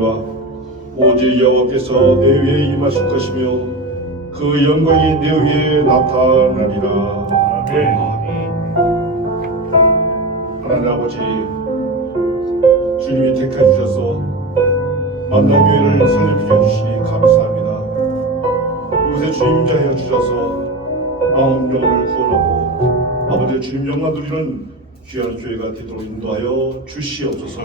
이르노니와 오직 여호와께서 내 위에 임하실 것이며 그 영광이 내 위에 나타나리라. 아멘. 하나님 아버지, 주님이 택해 주셔서 만나교회를 설립해 주시니 감사합니다. 이곳에 주님 임재하여 주셔서 마음 영혼을 구원하고 아버지의 주님 영광 누리는 귀한 교회가 되도록 인도하여 주시옵소서.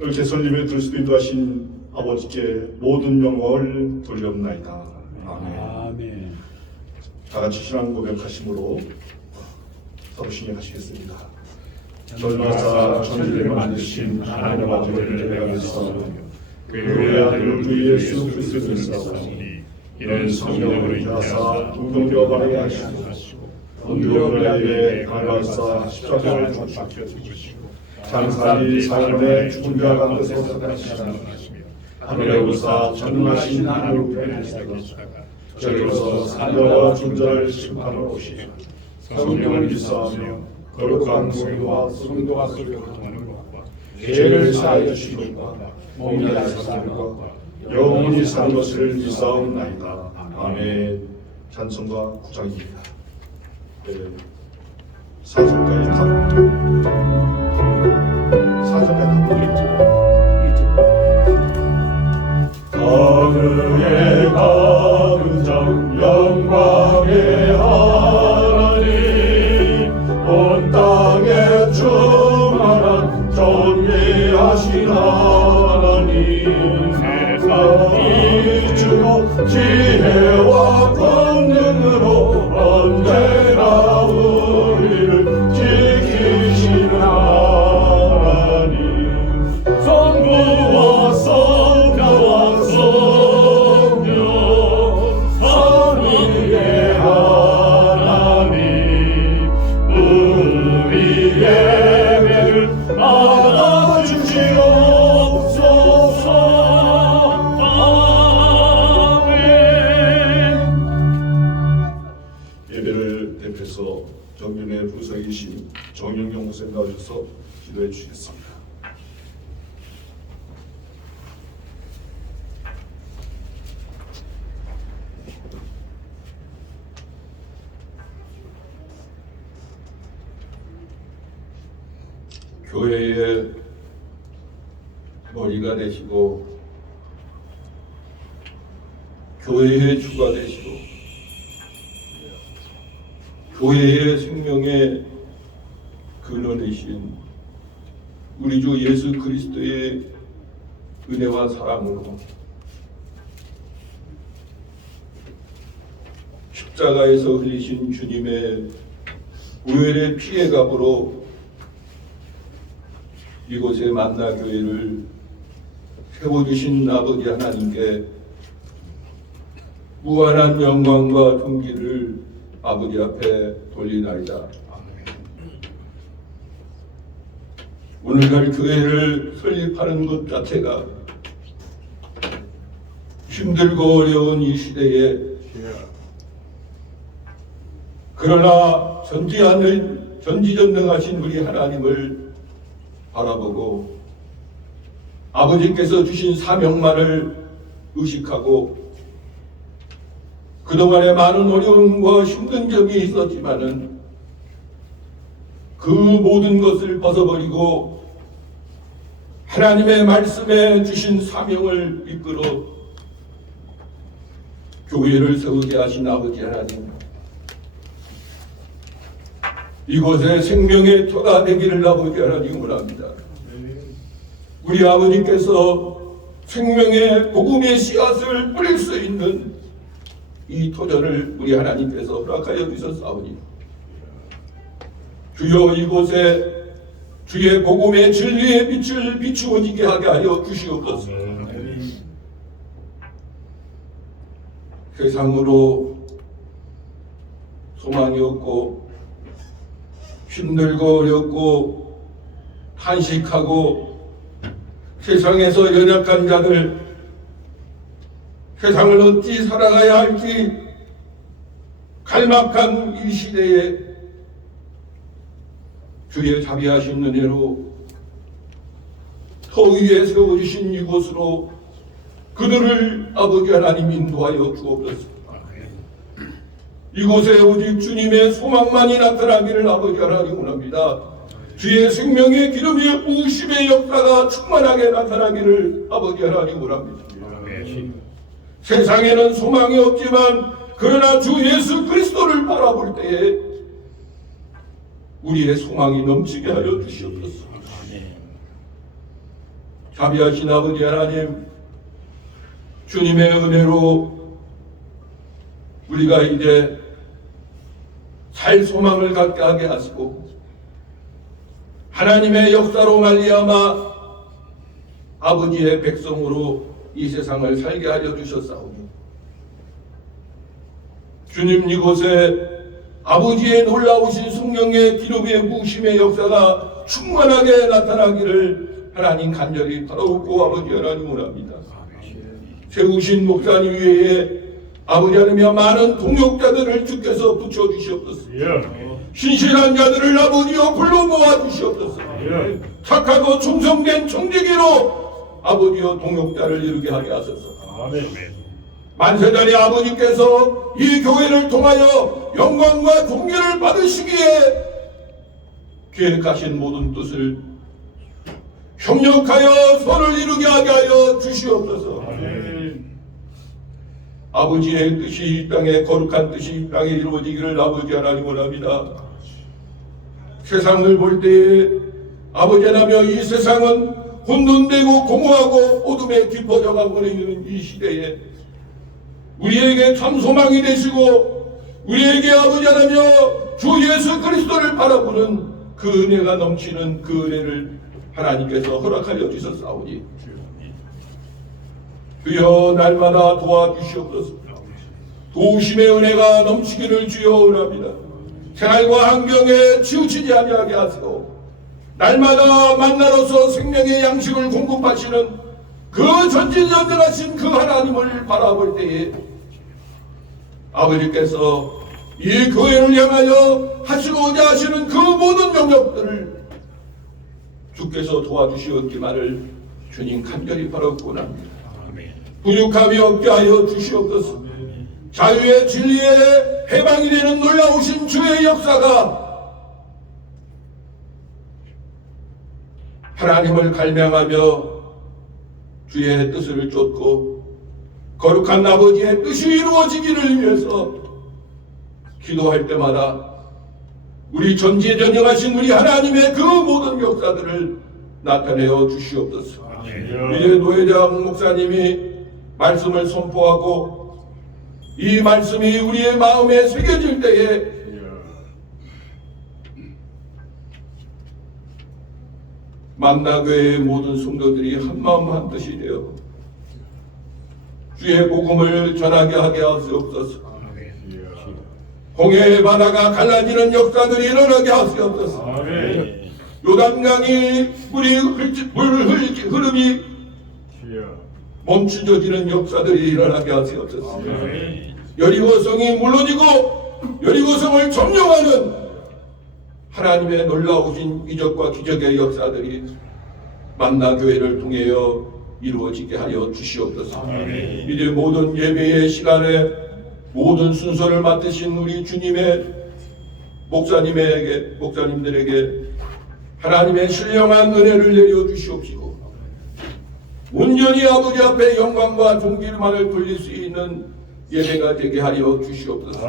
이렇게 설립에 들 수도 인도하신 아버지께 모든 영광을 돌려옵나이다. 아멘. 다 같이 신앙 고백하심으로 서로 신앙하시겠습니다. 전마사 천지를 만드신 하나님 아버지를 내가 믿사오며 그의 아들 주 예수 그리스도를 믿사오니 이는 성령으로 인하사 동정되어 바르게 하시고 은교를 위해 갈라사 십자가를 죽으시고 장사리 사람의 죽은 자 가운데서 살아나시며 하늘에 오사 전능하신 하나님 우편에 계시다가 저리로서 산자와 존재를 심판하러 오시며 성령을 믿사오며 거룩한 공의와 성도가 서로 교통하는 것과 죄를 사하여 주시는 것과 몸이 다스리는 것과 영원히 사는 것을 믿사옵나이다. 아멘. 찬송가 9장입니다. 사절가의 답. 사절가의 답. 하늘의 가르장 영광의 하나님 온 땅에 충만한 존귀하신 하나님 세상 이주로 지혜와 권능으로 언제나 우리를 지키시는 하나님 성부와 성자와 성령 삼위의 하나님 우리 예배를 알아주시옵소서. 예배를 대표해서 정윤의 부석이신 정영경 목사님 나오셔서 기도해 주시겠습니다. 교회의 머리가 되시고 교회의 주가 되시고 교회의 생명의 근원이신 우리 주 예수 그리스도의 은혜와 사랑으로 십자가에서 흘리신 주님의 보혈의 피의 값으로 이곳에 만나교회를 세워주신 아버지 하나님께 무한한 영광과 존귀를 아버지 앞에 돌리나이다. 오늘날 교회를 설립하는 것 자체가 힘들고 어려운 이 시대에 그러나 전지전능하신 우리 하나님을 바라보고 아버지께서 주신 사명만을 의식하고 그동안에 많은 어려움과 힘든 점이 있었지만은 그 모든 것을 벗어버리고 하나님의 말씀에 주신 사명을 이끌어 교회를 세우게 하신 아버지 하나님, 이곳에 생명의 터가 되기를 아버지 하나님 원합니다. 우리 아버지께서 생명의 복음의 씨앗을 뿌릴 수 있는 이 토전을 우리 하나님께서 허락하여 주셨사오니 주여 이곳에 주의 복음의 진리의 빛을 비추어지게 하게 하여 주시옵소서. 세상으로 소망이 없고 힘들고 어렵고 탄식하고 세상에서 연약한 자들, 세상을 어찌 살아가야 할지 갈막한 이 시대에 주의 자비하신 은혜로 터 위에 세워주신 이곳으로 그들을 아버지 하나님 인도하여 주옵소서. 이곳에 오직 주님의 소망만이 나타나기를 아버지 하나님 원합니다. 주의 생명의 기름의 부으심의 역사가 충만하게 나타나기를 아버지 하나님 원합니다. 세상에는 소망이 없지만 그러나 주 예수 그리스도를 바라볼 때에 우리의 소망이 넘치게 하여 주시옵소서. 자비하신 아버지 하나님, 주님의 은혜로 우리가 이제 살 소망을 갖게 하게 하시고 하나님의 역사로 말미암아 아버지의 백성으로 이 세상을 살게 하려 주셨사오니 주님 이곳에 아버지의 놀라우신 성령의 기름의 부으심의 역사가 충만하게 나타나기를 하나님 간절히 바라옵고 아버지 하나님 원합니다. 세우신 목사님 외에 아버지 하나님의 많은 동역자들을 주께서 붙여주시옵소서. 신실한 자들을 아버지여 불러 모아주시옵소서. 착하고 충성된 청지기로 아버지여 동역자를 이루게 하게 하소서. 만세전에 아버지께서 이 교회를 통하여 영광과 존귀를 받으시기에 계획하신 모든 뜻을 협력하여 선을 이루게 하게 하여 주시옵소서. 아버지의 뜻이 이 땅에 거룩한 뜻이 이 땅에 이루어지기를 아버지 하나님 원합니다. 세상을 볼 때에 아버지 하나님 이 세상은 혼돈되고 공허하고 어둠에 깊어져 가고 있는 이 시대에 우리에게 참 소망이 되시고 우리에게 아버지 하나님 주 예수 그리스도를 바라보는 그 은혜가 넘치는 그 은혜를 하나님께서 허락하여 주셨사오니 주여 날마다 도와주시옵소서. 도우심의 은혜가 넘치기를 주여 원합니다. 생활과 환경에 치우치지 아니하게 하시고 날마다 만나로서 생명의 양식을 공급하시는 그 전진전능하신 그 하나님을 바라볼 때에 아버지께서 이 교회를 향하여 하시고자 하시는 그 모든 영역들을 주께서 도와주시었기만을 주님 간절히 바라고 합니다. 부족함이 없게 하여 주시옵소서. 자유의 진리의 해방이 되는 놀라우신 주의 역사가 하나님을 갈망하며 주의 뜻을 쫓고 거룩한 아버지의 뜻이 이루어지기를 위해서 기도할 때마다 우리 전지전능하신 우리 하나님의 그 모든 역사들을 나타내어 주시옵소서. 이제 노회장 목사님이 말씀을 선포하고 이 말씀이 우리의 마음에 새겨질 때에 만나교회의 모든 성도들이 한마음 한뜻이 되어 주의 복음을 전하게 하게 하시옵소서. 홍해의 바다가 갈라지는 역사들이 일어나게 하시옵소서. 요단강이 흐름이 멈추어지는 역사들이 일어나게 하시옵소서. 여리고성이 무너지고 여리고성을 점령하는 하나님의 놀라우신 이적과 기적의 역사들이 만나교회를 통하여 이루어지게 하여 주시옵소서. 이제 모든 예배의 시간에 모든 순서를 맡으신 우리 주님의 목사님들에게 하나님의 신령한 은혜를 내려 주시옵시고 온전히 아버지 앞에 영광과 존귀만을 돌릴 수 있는 예배가 되게 하여 주시옵소서.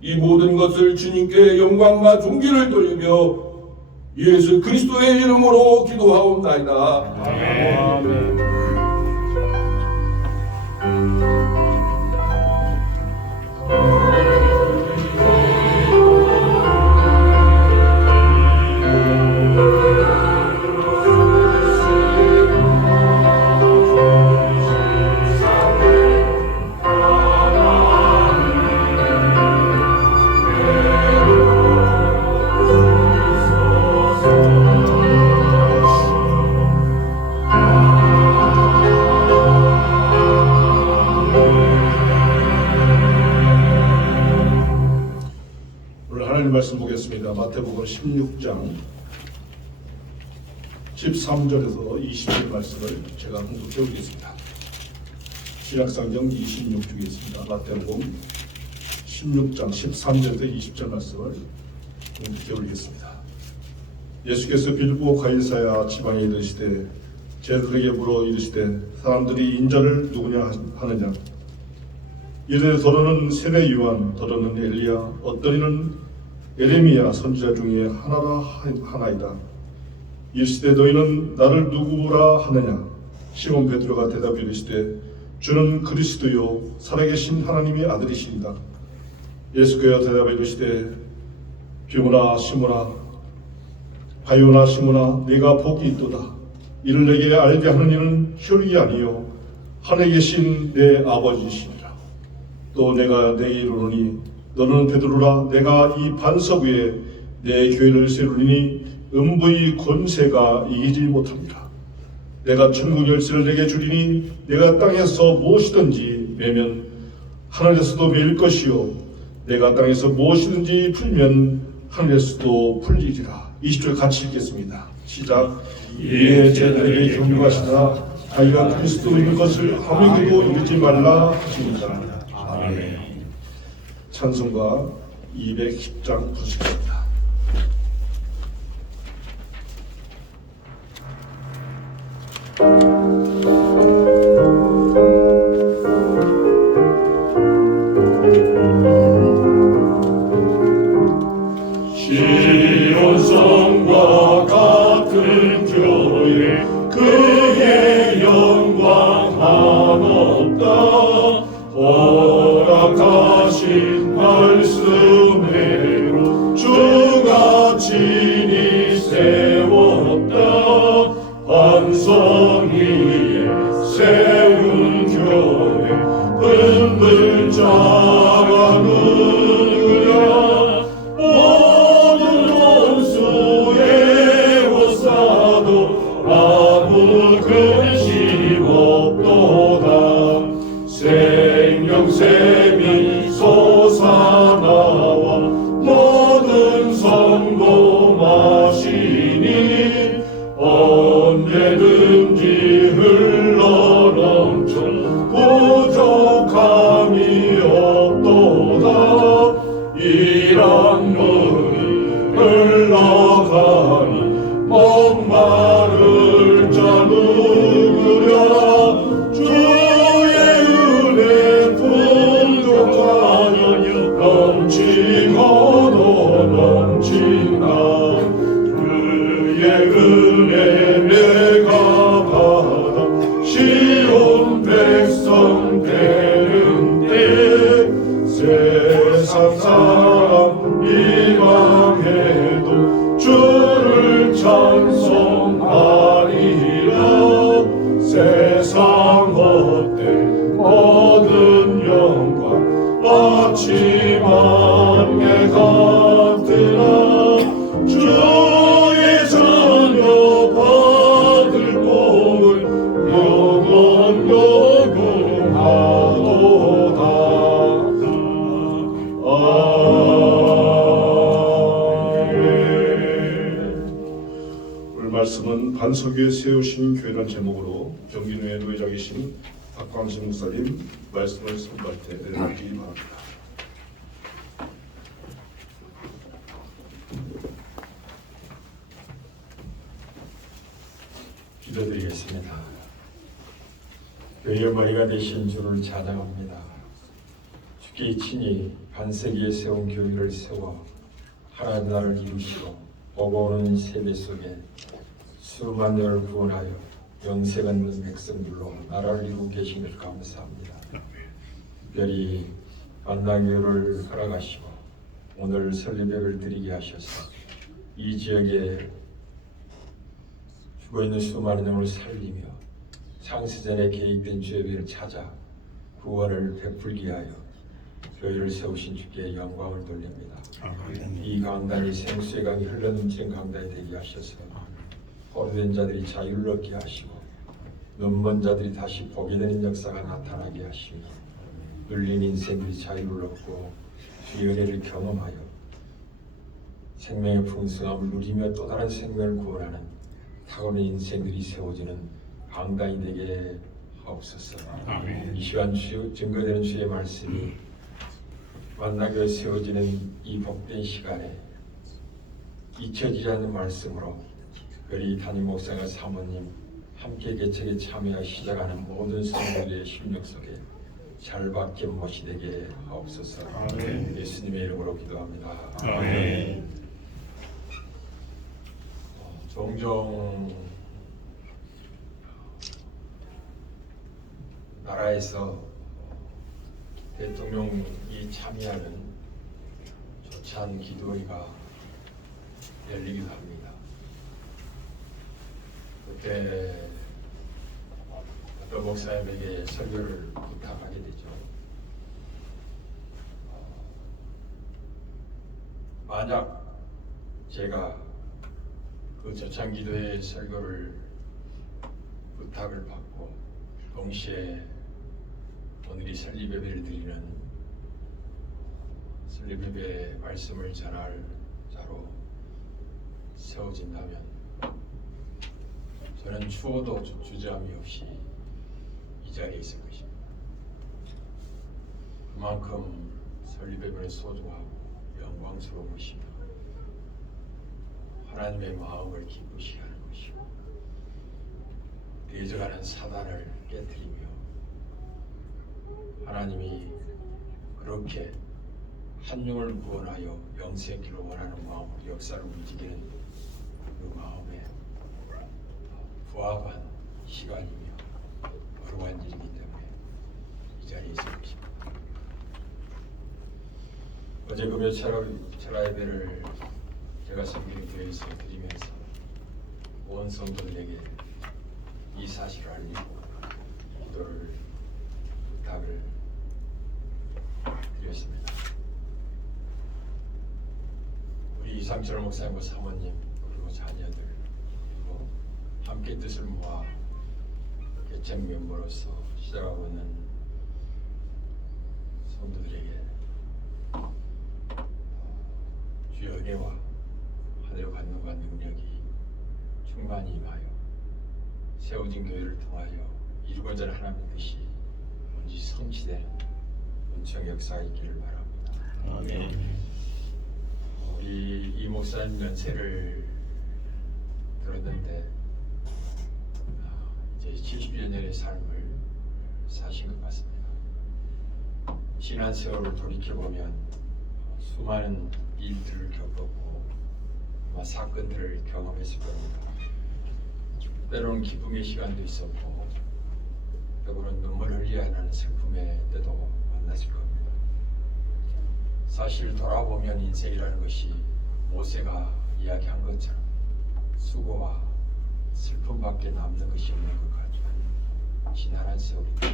이 모든 것을 주님께 영광과 존귀를 돌리며 예수 그리스도의 이름으로 기도하옵나이다. 아멘. 말씀 보겠습니다. 마태복음 16장 13절에서 20절 말씀을 제가 공독해 오겠습니다. 신약성경 26쪽에 있습니다. 마태복음 16장 13절에서 20절 말씀을 공독해 올리겠습니다. 예수께서 빌보 가이사야 지방에 이르시되 제자들에게 물어 이르시되 사람들이 인자를 누구냐 하느냐 이르되 더러는 세례 요한 더러는 엘리야 어떤 이는 에레미야 선지자 중에 하나라 하나이다. 이르시되 너희는 나를 누구라 하느냐 시몬 베드로가 대답하여 이르시되 주는 그리스도요 살아계신 하나님의 아들이시니라. 예수께서 대답하여 이르시되 비오나 시몬아 바요나 시몬아 네가 복이 있도다. 이를 내게 알게 하는 이는 혈이 아니요 하늘에 계신 내 아버지시니라. 또 내가 내게 이르노니 너는 베드로라. 내가 이 반석 위에 내 교회를 세우리니 음부의 권세가 이기지 못합니다. 내가 천국 열쇠를 내게 주리니 내가 땅에서 무엇이든지 매면 하늘에서도 매일 것이요 내가 땅에서 무엇이든지 풀면 하늘에서도 풀리리라. 20절 같이 읽겠습니다. 시작. 이에 제자들에게 경고하시나 자기가 그리스도인 것을 아무에게도 이르지 말라 하십니다. 아멘. 찬송가 210장 부르시겠습니다. 시온성과 같은 교회 그의 영광 한없다. 허락하신 말씀대로 주가 친히 세웠다. 반석 위에 세운 교회 흔들 자라느냐 모든 원수의 옷사도 아무 근심 없도다. 생명샘이 솟아나와 모든 성도 마시니 언제든지 흘러넘쳐 부족함이 없도다. 이런 물이 흘러가니 목마를 자 누구랴. 주의 은혜 풍족하여 넘치고도 넘친다. 그의 은혜 내가 받아 시온 백성 되는데 세상 사람 이방해도 주를 찬송하리라. 세상 헛된 모든 영광 아침 안개 같으나 주의 자녀 받을 복을 영원 요구하도다. 오늘 말씀은 반석 위에 세우신 교회라는 제목으로 경기도에 노예자 계신 박광신 목사님 말씀을 선포할 때 내려놓기 바랍니다. 기도드리겠습니다. 교회의 머리가 되신 주를 찬양합니다. 주께 친히 반석 위에 세운 교회를 세워 하나님 나라를 이루시고 오고 오는 세대 속에 수만 명을 구원하여 영생 얻는 백성들로 나라를 이루고 계신 것 감사합니다. 특별히 만나교를 허락하시고 오늘 설립예배를 드리게 하셔서 이 지역에 죽어있는 수많은 영을 살리며 창세전에 계획된 죄배를 찾아 구원을 베풀게 하여 교회를 세우신 주께 영광을 돌립니다. 이 강단이 생수의 강이 흘러넘치는 강단이 되게 하셔서 포로된 자들이 자유를 얻게 하시고 눈먼 자들이 다시 보게 되는 역사가 나타나게 하시며 눌린 인생들이 자유를 얻고 주의 은혜를 경험하여 생명의 풍성함을 누리며 또 다른 생명을 구원하는 타고난 인생들이 세워지는 강단이 되게 하옵소서. 이 시간 증거되는 주의 말씀이 만나게 세워지는 이 복된 시간에 잊혀지지 않는 말씀으로 우리 담임 목사가 사모님 함께 개척에 참여하 시작하는 모든 성도들의 심령 속에 잘 박힌 못이 되게 하옵소서. 예수님의 이름으로 기도합니다. 종종 나라에서 대통령이 참여하는 조찬 기도회가 열리기도 합니다. 그때 어떤 목사님에게 설교를 부탁하게 되죠. 만약 제가 그 조찬 기도회 설교를 부탁을 받고 동시에 오늘이 설립 예배를 드리는 설립 예배 말씀을 전할 자로 세워진다면 저는 추워도 주저함이 없이 이 자리에 있을 것입니다. 그만큼 설립 예배는 소중하고 영광스러운 것이며 하나님의 마음을 기쁘시게 하는 것이고 대적하는 사단을 깨뜨리며 하나님이 그렇게 한 영을 구원하여 영생기를 원하는 마음으로 역사를 움직이는 그 마음에 부합한 시간이며 거룩한 일이기 때문에 이 자리에 있을 것입니다. 어제 금요 철야 예배를 제가 섬기는 교회에서 드리면서 온 성도들에게 이 사실을 알리고 기도를 부탁을 드렸습니다. 우리 이상철 목사님과 사모님 그리고 자녀들 그리고 함께 뜻을 모아 개척 멤버로서 시작하고 있는 성도들에게 주의 은혜와 하늘의 관능과 능력이 충만히 임하여 세워진 교회를 통하여 이루고자 하는 하나님의 뜻이 온전히 성취되는 은총 역사가 있기를 바랍니다. 우리 이 목사님 연세를 들었는데 이제 70여 년의 삶을 사신 것 같습니다. 지난 세월을 돌이켜보면 수많은 일들을 겪었고 아마 사건들을 경험했을 겁니다. 때로는 기쁨의 시간도 있었고 때로는 눈물 흘려야 하는 슬픔의 때도 만났을 겁니다. 사실 돌아보면 인생이라는 것이 모세가 이야기한 것처럼 수고와 슬픔밖에 남는 것이 없는 것 같은 지난한 세월입니다.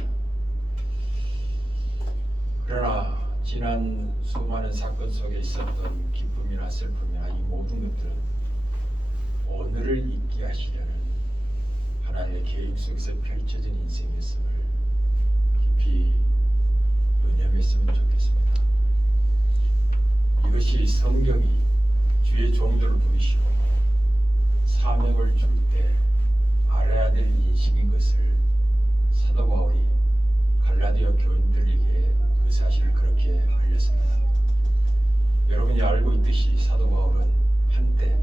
그러나 지난 수많은 사건 속에 있었던 기쁨이나 슬픔이나 이 모든 것들은 오늘을 잊게 하시려는 하나님의 계획 속에서 펼쳐진 인생이었음을 깊이 의념했으면 좋겠습니다. 이것이 성경이 주의 종들을 부르시고 사명을 줄 때 알아야 될 인식인 것을 사도 바울이 갈라디아 교인들에게 그 사실을 그렇게 알렸습니다. 여러분이 알고 있듯이 사도 바울은 한때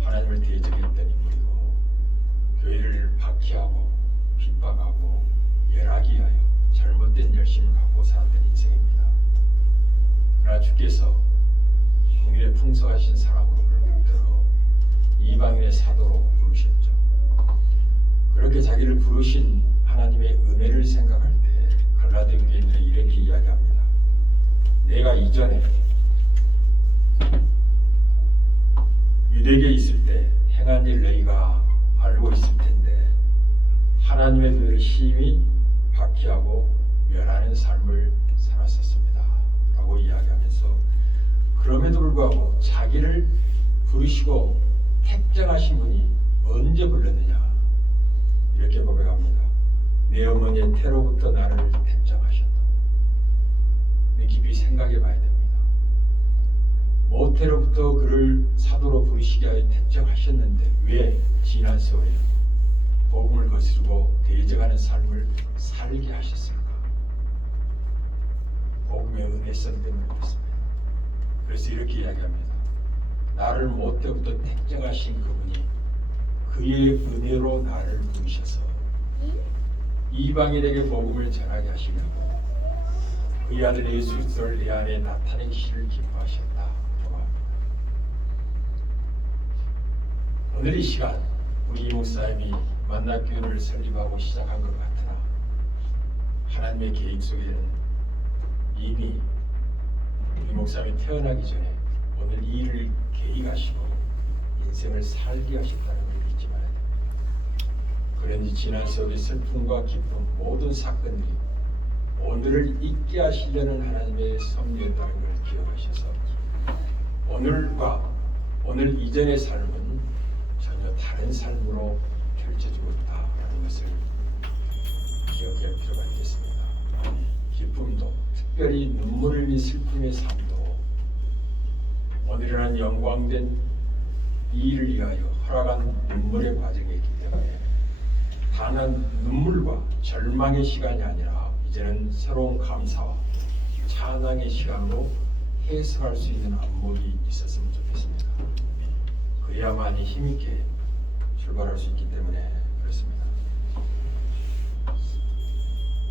하나님을 대적했던 인물이고 교회를 박해하고 핍박하고 열하게 하여 잘못된 열심을 갖고 살았던 인생입니다. 그러나 주께서 동일에 풍성하신 사람으로 그를 들어 이방인의 사도로 부르셨죠. 그렇게 자기를 부르신 하나님의 은혜를 생각할 때 갈라디아 교인들이 이렇게 이야기합니다. 내가 이전에 유대교에 있을 때 행한 일 너희가 알고 있을 텐데 하나님의 교회를 심히 박해하고 멸하는 삶을 살았었습니다 라고 이야기하면서 그럼에도 불구하고 자기를 부르시고 택정하신 분이 언제 불렀느냐 이렇게 고백합니다. 내 어머니의 태로부터 나를 택정하셨다. 깊이 생각해 봐야 됩니다. 모태로부터 그를 사도로 부르시게 하여 택정하셨는데 왜 지난 세월에 복음을 거스르고 대적하는 삶을 살게 하셨을까? 복음의 은혜성 때문에 그렇습니다. 그래서 이렇게 이야기합니다. 나를 모태부터 택정하신 그분이 그의 은혜로 나를 부르셔서 이방인에게 복음을 전하게 하시려고 그의 아들 예수 그리스도를 내 안에 나타내시를 기뻐하셨다. 오늘 이 시간 우리 이 목사님이 만나교회를 설립하고 시작한 것 같으나 하나님의 계획 속에는 이미 우리 목사님이 태어나기 전에 오늘 이 일을 계획하시고 인생을 살게 하셨다는 걸 잊지 말아야 됩니다. 그런지 지난 세월의 슬픔과 기쁨 모든 사건들이 오늘을 잊게 하시려는 하나님의 섭리였다는 걸 기억하셔서 오늘과 오늘 이전의 삶은 전혀 다른 삶으로 펼쳐지고 있다는 것을 기억할 필요가 있겠습니다. 기쁨도 특별히 눈물을 흘린 슬픔의 삶도 오늘이라는 영광된 이 일을 위하여 허락한 눈물의 과정이 있기 때문에 단한 눈물과 절망의 시간이 아니라 이제는 새로운 감사와 찬양의 시간으로 해석할 수 있는 안목이 있었으면 좋겠습니다. 그래야만이 힘있게 출발할 수 있기 때문에 그렇습니다.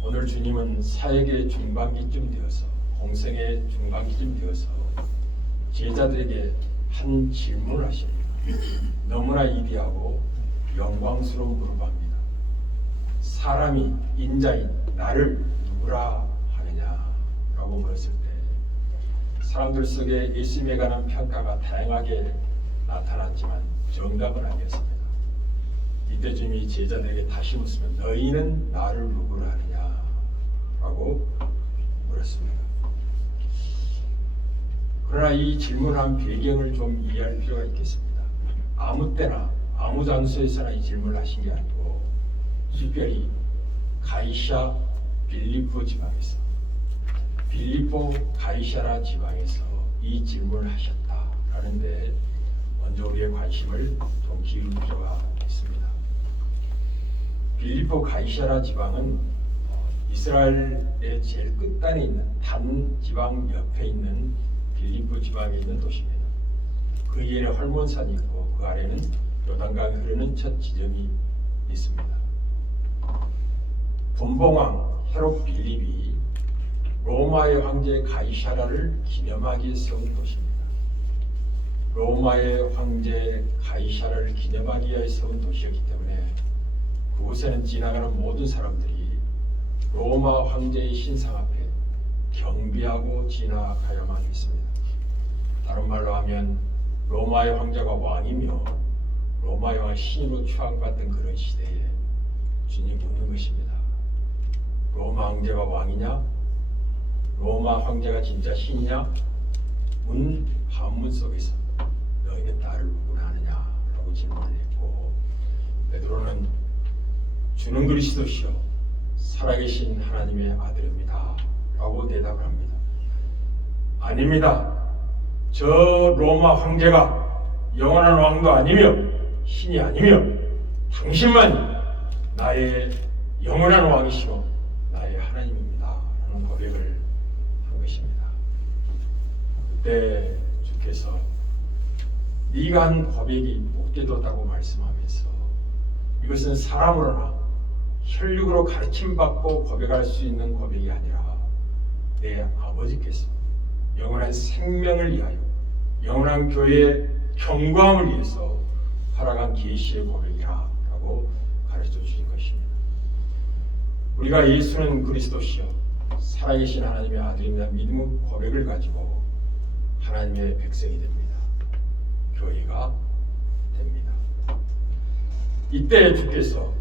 오늘 주님은 사역의 중반기쯤 되어서 공생의 중반기쯤 되어서 제자들에게 한 질문을 하십니다. 너무나 이디하고 영광스러운 물어봅니다. 사람이 인자인 나를 누구라 하느냐라고 물었을 때 사람들 속에 예수님에 관한 평가가 다양하게 나타났지만 정답은 아니었습니다. 이때 주님이 제자들에게 다시 묻으면 너희는 나를 누구라 하느냐라고 물었습니다. 그러나 이 질문한 배경을 좀 이해할 필요가 있겠습니다. 아무 때나 아무 장소에서나 이 질문을 하신 게 아니고 특별히 가이사 빌립보 지방에서 빌립보 가이사라 지방에서 이 질문을 하셨다라는데 먼저 우리의 관심을 좀 기울일 필요가 있습니다. 빌립보 가이사라 지방은 이스라엘의 제일 끝단에 있는 단 지방 옆에 있는 빌립보 지방에 있는 도시입니다. 그 위에는 헐몬산이 있고 그 아래는 요단강이 흐르는 첫 지점이 있습니다. 분봉왕 헤롯 빌립이 로마의 황제 가이사라를 기념하기 위해 세운 도시입니다. 로마의 황제 가이사라를 기념하기 위해 세운 도시였기 때문에 그곳에는 지나가는 모든 사람들이 로마 황제의 신상 앞에 경배하고 지나가야만 했습니다. 다른 말로 하면 로마의 황제가 왕이며 로마의 왕의 신으로 추앙받던 그런 시대에 주님이 묻는 것입니다. 로마 황제가 왕이냐? 로마 황제가 진짜 신이냐? 반문 속에서 너희는 나를 누구라 하느냐라고 질문을 했고 베드로는 주는 그리스도시요 살아계신 하나님의 아들입니다 라고 대답을 합니다. 아닙니다. 저 로마 황제가 영원한 왕도 아니며 신이 아니며 당신만이 나의 영원한 왕이시고 나의 하나님입니다 라는 고백을 한 것입니다. 그때 주께서 네가 한 고백이 못되었다고 말씀하면서 이것은 사람으로나 혈육으로 가르침받고 고백할 수 있는 고백이 아니라 내 아버지께서 영원한 생명을 위하여 영원한 교회의 경고함을 위해서 허락한 계시의 고백이라고 가르쳐 주신 것입니다. 우리가 예수는 그리스도시요 살아계신 하나님의 아들입니다 믿음의 고백을 가지고 하나님의 백성이 됩니다. 교회가 됩니다. 이때 주께서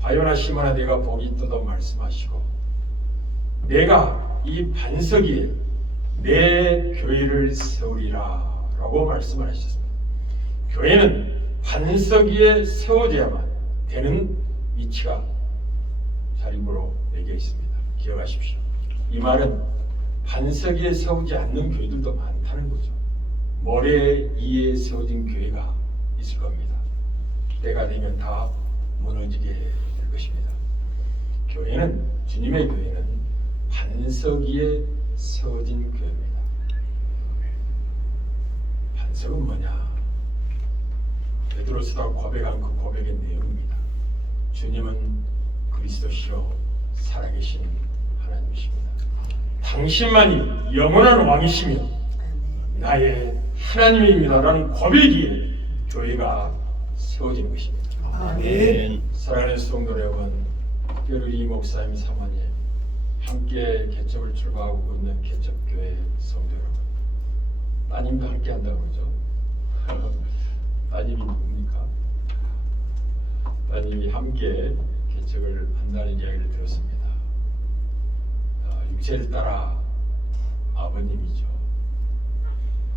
바요나 시몬아 내가 복이 있도다 말씀하시고 내가 이 반석 위에 내 교회를 세우리라 라고 말씀을 하셨습니다. 교회는 반석 위에 세워져야만 되는 위치가 자립으로 매겨 있습니다. 기억하십시오. 이 말은 반석 위에 세우지 않는 교회들도 많다는 거죠. 모래 위에 세워진 교회가 있을 겁니다. 때가 되면 다 무너지게 될 것입니다. 교회는, 주님의 교회는 반석 위에 세워진 교회입니다. 반석은 뭐냐? 베드로스가 고백한 그 고백의 내용입니다. 주님은 그리스도시요 살아계신 하나님이십니다. 당신만이 영원한 왕이시며 나의 하나님입니다라는 고백이에 교회가 세워지는 것입니다. 아멘. 사랑하는 성도 여러분, 특별히 목사님, 사모님, 함께 개척을 출발하고 있는 개척교회 성도 여러분, 따님도 함께 한다고 그러죠? 따님이 누굽니까? 따님이 함께 개척을 한다는 이야기를 들었습니다. 육체를 따라 아버님이죠.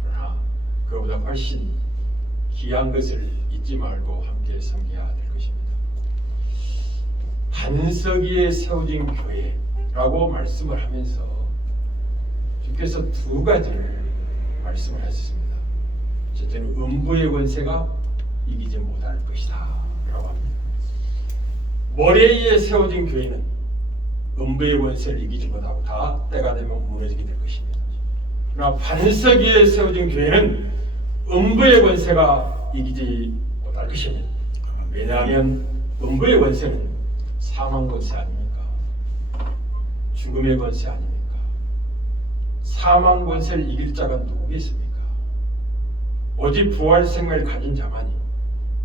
그러나 그보다 훨씬 귀한 것을 잊지 말고 함께 섬겨야 될 것입니다. 반석 위에 세워진 교회라고 말씀을 하면서 주께서 두 가지를 말씀을 하셨습니다. 첫째는 음부의 권세가 이기지 못할 것이다 라고 합니다. 모래 위에 세워진 교회는 음부의 권세를 이기지 못하고 다 때가 되면 무너지게 될 것입니다. 그러나 반석 위에 세워진 교회는 음부의 권세가 이기지 못할 것입니다. 왜냐하면 음부의 권세는 사망 권세 아닙니까? 죽음의 권세 아닙니까? 사망 권세를 이길 자가 누구겠습니까? 오직 부활 생명을 가진 자만이,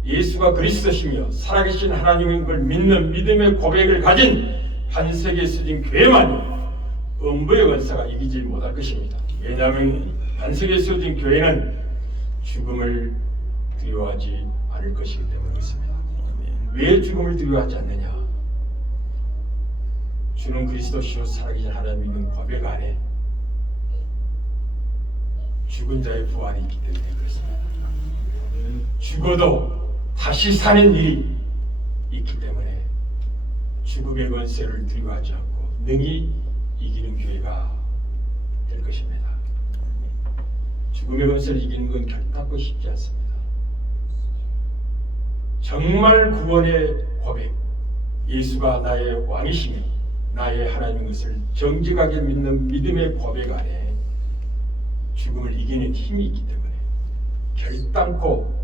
예수가 그리스도시며 살아계신 하나님인 걸 믿는 믿음의 고백을 가진 반석에 쓰진 교회만이 음부의 권세가 이기지 못할 것입니다. 왜냐하면 반석에 쓰진 교회는 죽음을 두려워하지 않을 것이기 때문에 그렇습니다. 왜 죽음을 두려워하지 않느냐? 주는 그리스도시로 살아계신 하나님인 고백 안에 죽은 자의 부활이 있기 때문에 그렇습니다. 죽어도 다시 사는 일이 있기 때문에 죽음의 권세를 두려워하지 않고 능히 이기는 교회가 될 것입니다. 죽음의 권세를 이기는 건 결단코 쉽지 않습니다. 정말 구원의 고백, 예수가 나의 왕이시며 나의 하나님인 것을 정직하게 믿는 믿음의 고백 안에 죽음을 이기는 힘이 있기 때문에 결단코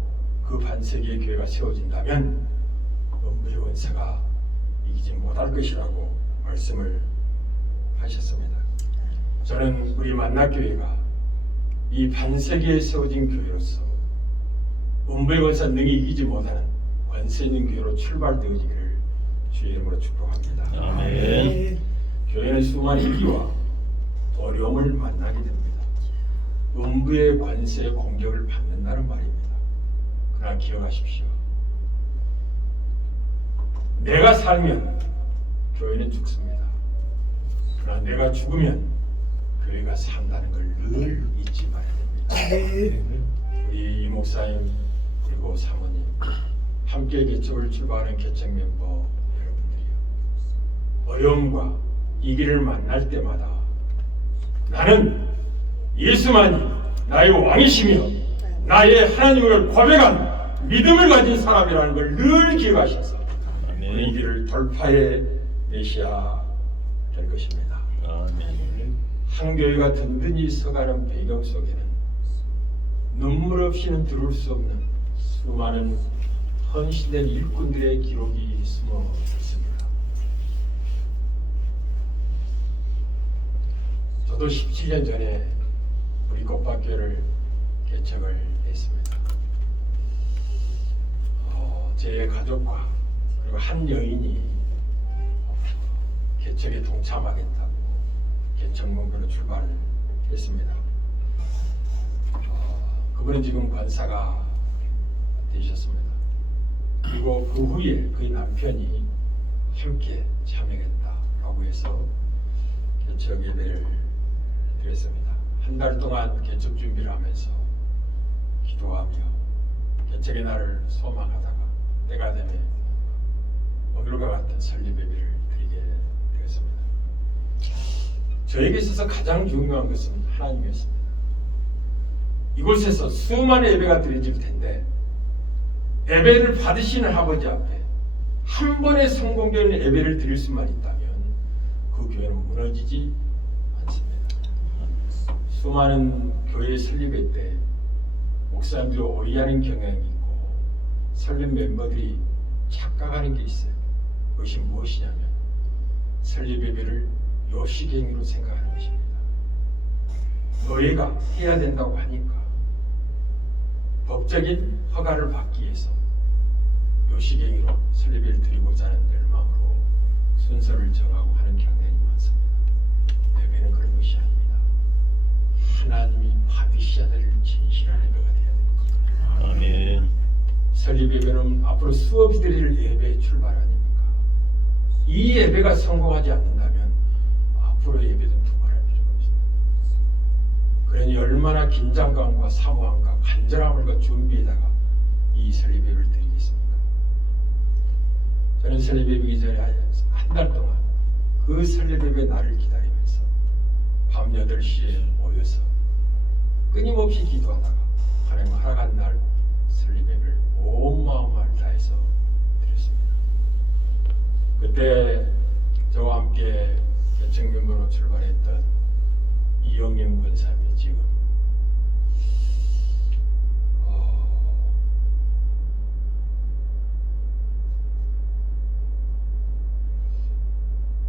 그 반석의 교회가 세워진다면 음부의 권세가 이기지 못할 것이라고 말씀을 하셨습니다. 저는 우리 만나교회가 이 반석에 세워진 교회로서 음부의 권세 능히 이기지 못하는 권세 있는 교회로 출발되어지기를 주의 이름으로 축복합니다. 아멘. 교회는 수많은 위기와 어려움을 만나게 됩니다. 음부의 권세의 공격을 받는다는 말입니다. 그러나 기억하십시오. 내가 살면 교회는 죽습니다. 그러나 내가 죽으면 교회가 산다는 걸 늘 잊지 말아야 됩니다. 우리 이 목사님 그리고 사모님 함께 개척을 출발하는 개척 멤버 여러분들이요, 어려움과 이 길을 만날 때마다 나는 예수만이 나의 왕이시며 나의 하나님을 고백한 믿음을 가진 사람이라는 걸 늘 기억하셔서 이 길을 돌파해 내셔야 될 것입니다. 한 교회가 든든히 서가는 배경 속에는 눈물 없이는 들을 수 없는 수많은 헌신된 일꾼들의 기록이 숨어 있습니다. 저도 17년 전에 우리 꽃밭교회를 개척을 했습니다. 제 가족과 그리고 한 여인이 개척에 동참하겠다고 개척문으로 출발을 했습니다. 그분은 지금 권사가 되셨습니다. 그리고 그 후에 그의 남편이 함께 참여하겠다라고 해서 개척 예배를 드렸습니다. 한 달 동안 개척 준비를 하면서 기도하며 개척의 날을 소망하다가 때가 되면 오늘과 같은 설립 예배를 드리게 되었습니다. 저에게 있어서 가장 중요한 것은 하나님이었습니다. 이곳에서 수많은 예배가 드려질 텐데 예배를 받으시는 아버지 앞에 한 번에 성공되는 예배를 드릴 수만 있다면 그 교회는 무너지지 않습니다. 수많은 교회 설립회 때 목사님들이 오해하는 경향이 있고 설립 멤버들이 착각하는 게 있어요. 그것이 무엇이냐면 설립 예배를 요식행위로 생각하는 것입니다. 너희가 해야 된다고 하니까 법적인 허가를 받기 위해서 요식행위로 설립회를 드리고자 하는 열망으로 순서를 정하고 하는 경향이 많습니다. 예배는 그런 것이 아닙니다. 하나님이 받으셔야 될 진실한 예배가 되어야 됩니다. 아멘. 설립 예배는 앞으로 수없이 드릴 예배의 출발 아닙니까? 이 예배가 성공하지 않는다면 앞으로 예배도 두말할 필요가 없습니다. 그러니 얼마나 긴장감과 사모함과 간절함과 준비에다가 이 설립 예배를 드리겠습니까? 저는 설립 예배이기 전에 한 달 동안 그 설립 예배 날을 기다리면서 밤 8시에 모여서 끊임없이 기도하다가 하나님 허락한 날 설립 예배를 온 마음을 다해서 드렸습니다. 그때 저와 함께 개척명으로 출발했던 이영영 권사님이 지금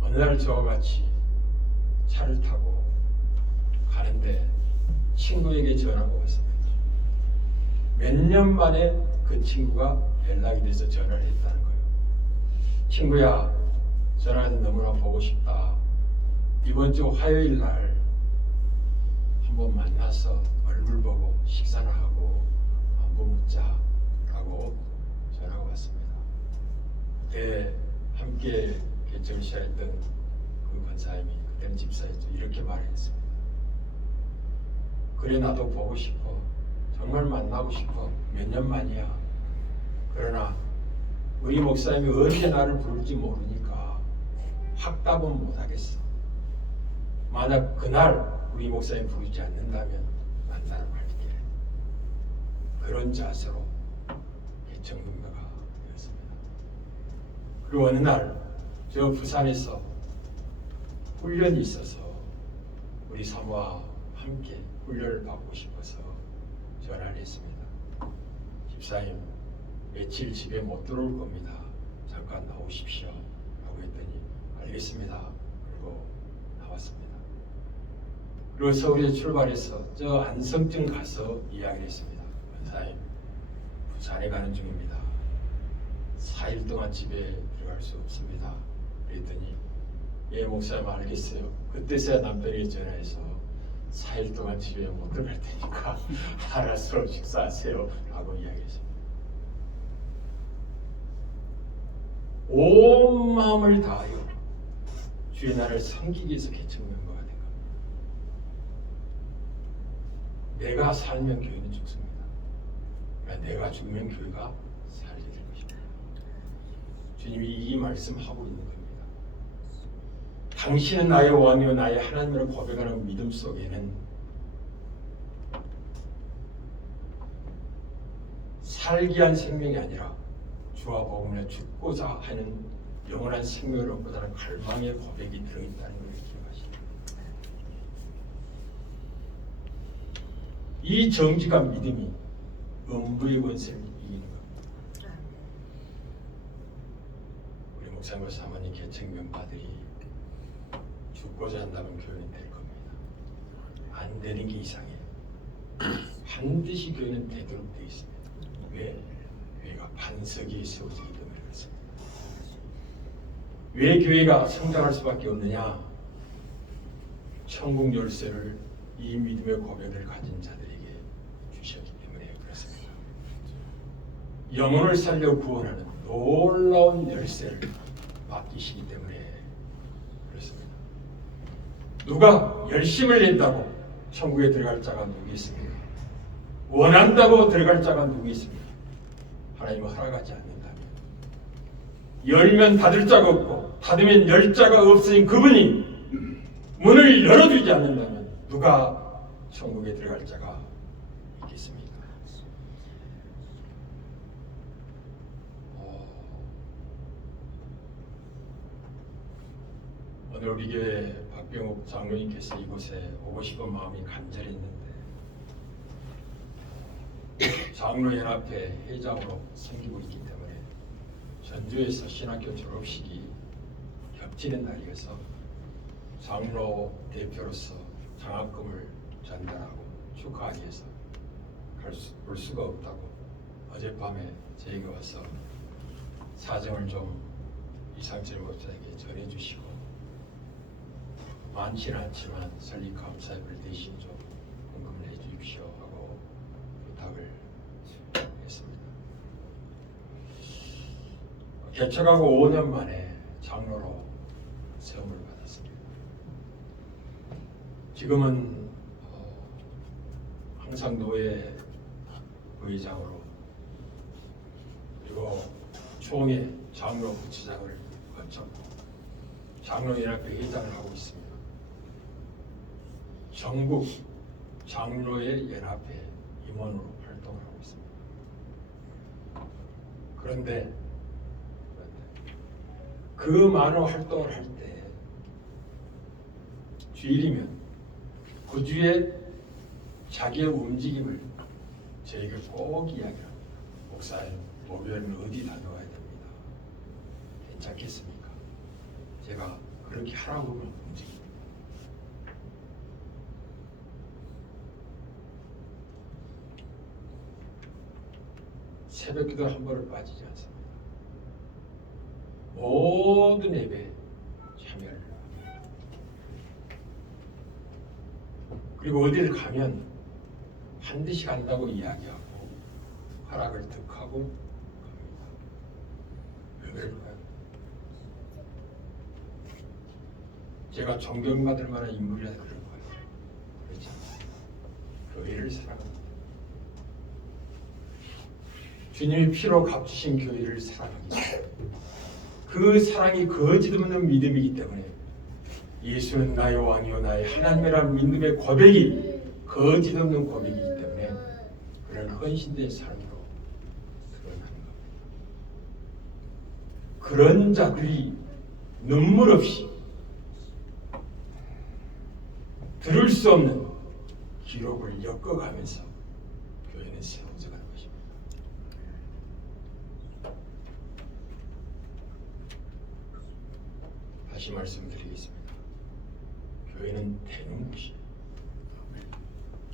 어느 날 저와 같이 차를 타고 가는데 친구에게 전화가 왔습니다. 몇 년 만에 그 친구가 연락이 돼서 전화를 했다는 거예요. 친구야, 전화해서 너무나 보고 싶다. 이번 주 화요일 날 한번 만나서 얼굴 보고 식사나 하고 안부 묻자 라고 전화가 왔습니다. 그때 함께 개척을 시작했던 그 권사님이 그때는 집사였죠. 이렇게 말했습니다. 그래, 나도 보고 싶어. 정말 만나고 싶어. 몇 년 만이야. 그러나 우리 목사님이 언제 나를 부를지 모르니까 확답은 못하겠어. 만약 그날 우리 목사님 부르지 않는다면 만나러 갈게. 그런 자세로 개척문가가 되었습니다. 그리고 어느 날 저 부산에서 훈련이 있어서 우리 사모와 함께 훈련을 받고 싶어서 전화를 했습니다. 집사님, 며칠 집에 못 들어올 겁니다. 잠깐 나오십시오 라고 했더니 알겠습니다. 그리고 나왔습니다. 그리고 서울에 출발해서 저 안성쯤 가서 이야기를 했습니다. 권사님, 부산에 가는 중입니다. 4일 동안 집에 들어갈 수 없습니다. 그랬더니 예, 목사님 알겠어요. 그때서야 남편이 전화해서 4일 동안 집에 못 들어갈 테니까 알아서 식사하세요 라고 이야기했습니다. 온 마음을 다하여 주의 나라를 섬기기 위해서 개척명가가 된 겁니다. 내가 살면 교회는 죽습니다. 그러나 내가 죽으면 교회가 살게 될 것입니다. 주님이 이 말씀하고 있는 겁니다. 당신은 나의 왕이요 나의 하나님을 고백하는 믿음 속에는 살기 위한 생명이 아니라 주와 복음에 죽고자 하는 영원한 생명을 얻고자 하는 갈망의 고백이 들어있다는 걸 기억하십니다. 이 정직한 믿음이 음부의 권세를 이기는 겁니다. 우리 목사님과 사모님 개척명파들이 죽고자 한다면 교회는 될 겁니다. 안 되는 게 이상해요. 반드시 교회는 되도록 되어 있습니다. 왜? 교회가 반석 위에 세워지기 때문에 그렇습니다. 왜 교회가 성장할 수밖에 없느냐? 천국 열쇠를 이 믿음의 고백을 가진 자들에게 주셨기 때문에 그렇습니다. 영혼을 살려 구원하는 놀라운 열쇠를 맡기시기 때문에 그렇습니다. 누가 열심을 낸다고 천국에 들어갈 자가 누구 있습니까? 원한다고 들어갈 자가 누구 있습니까? 하나님은 허락하지 않는다면, 열면 닫을 자가 없고 닫으면 열 자가 없으니 그분이 문을 열어주지 않는다면 누가 천국에 들어갈 자가 오늘 우리 교회 박병욱 장로님께서 이곳에 오고 싶은 마음이 간절했는데 장로연합회 회장으로 섬기고 있기 때문에 전주에서 신학교 졸업식이 겹치는 날이어서 장로 대표로서 장학금을 전달하고 축하하기 위해서 올 수가 없다고 어젯밤에 저희가 와서 사정을 좀 이상철 목사에게 전해주시고 많지는 않지만 설립 감사회를 대신 좀 공금을 해주십시오 하고 부탁을 했습니다. 개척하고 5년 만에 장로로 세움을 받았습니다. 지금은 항상 노예 부의장으로 그리고 총회 장로 부치장을 거쳤고 장로연합회 회장을 하고 있습니다. 전국 장로의 연합회 임원으로 활동을 하고 있습니다. 그런데 그 많은 활동을 할 때 주일이면 그 주에 자기의 움직임을 저에게 꼭 이야기합니다. 목사님, 목요일은 어디 다녀와야 됩니다. 괜찮겠습니까? 제가 그렇게 하라고 하면 움직입니다. 새벽기도 한 번을 빠지지 않습니다. 모든 예배에 참여를 합니다. 그리고 어디를 가면 반드시 간다고 이야기하고 허락을 득하고 갑니다. 왜 그럴까요? 제가 존경받을 만한 인물이라 그럴 거예요. 그렇지 않습니다. 교회를 사랑합니다. 주님이 피로 값주신 교회를 사랑합니다. 그 사랑이 거짓없는 믿음이기 때문에 예수는 나의 왕이요 나의 하나님이라는 믿음의 고백이 거짓없는 고백이기 때문에 그런 헌신된 삶으로 드러나는 겁니다. 그런 자들이 눈물 없이 들을 수 없는 기록을 엮어가면서 교회는 세워져 가는 것입니다. 다시 말씀드리겠습니다. 교회는 되는 곳이에요.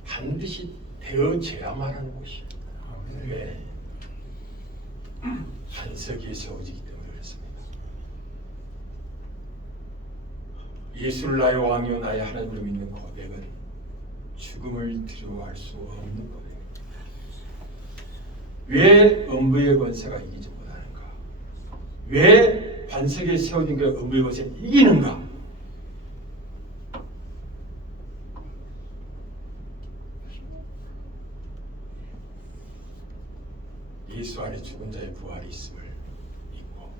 반드시 되어져야만 하는 곳이에요. 왜? 반석에 세워지기 때문에 그렇습니다. 예수를 나의 왕이요 나의 하나님을 믿는 고백은 죽음을 두려워할 수 없는 고백입니다. 왜 음부의 권세가 이기지 못하는가? 왜 반석에 세워진 그 음부의 권세가 이기는가? 예수 안에 죽은 자의 부활이 있음을 믿고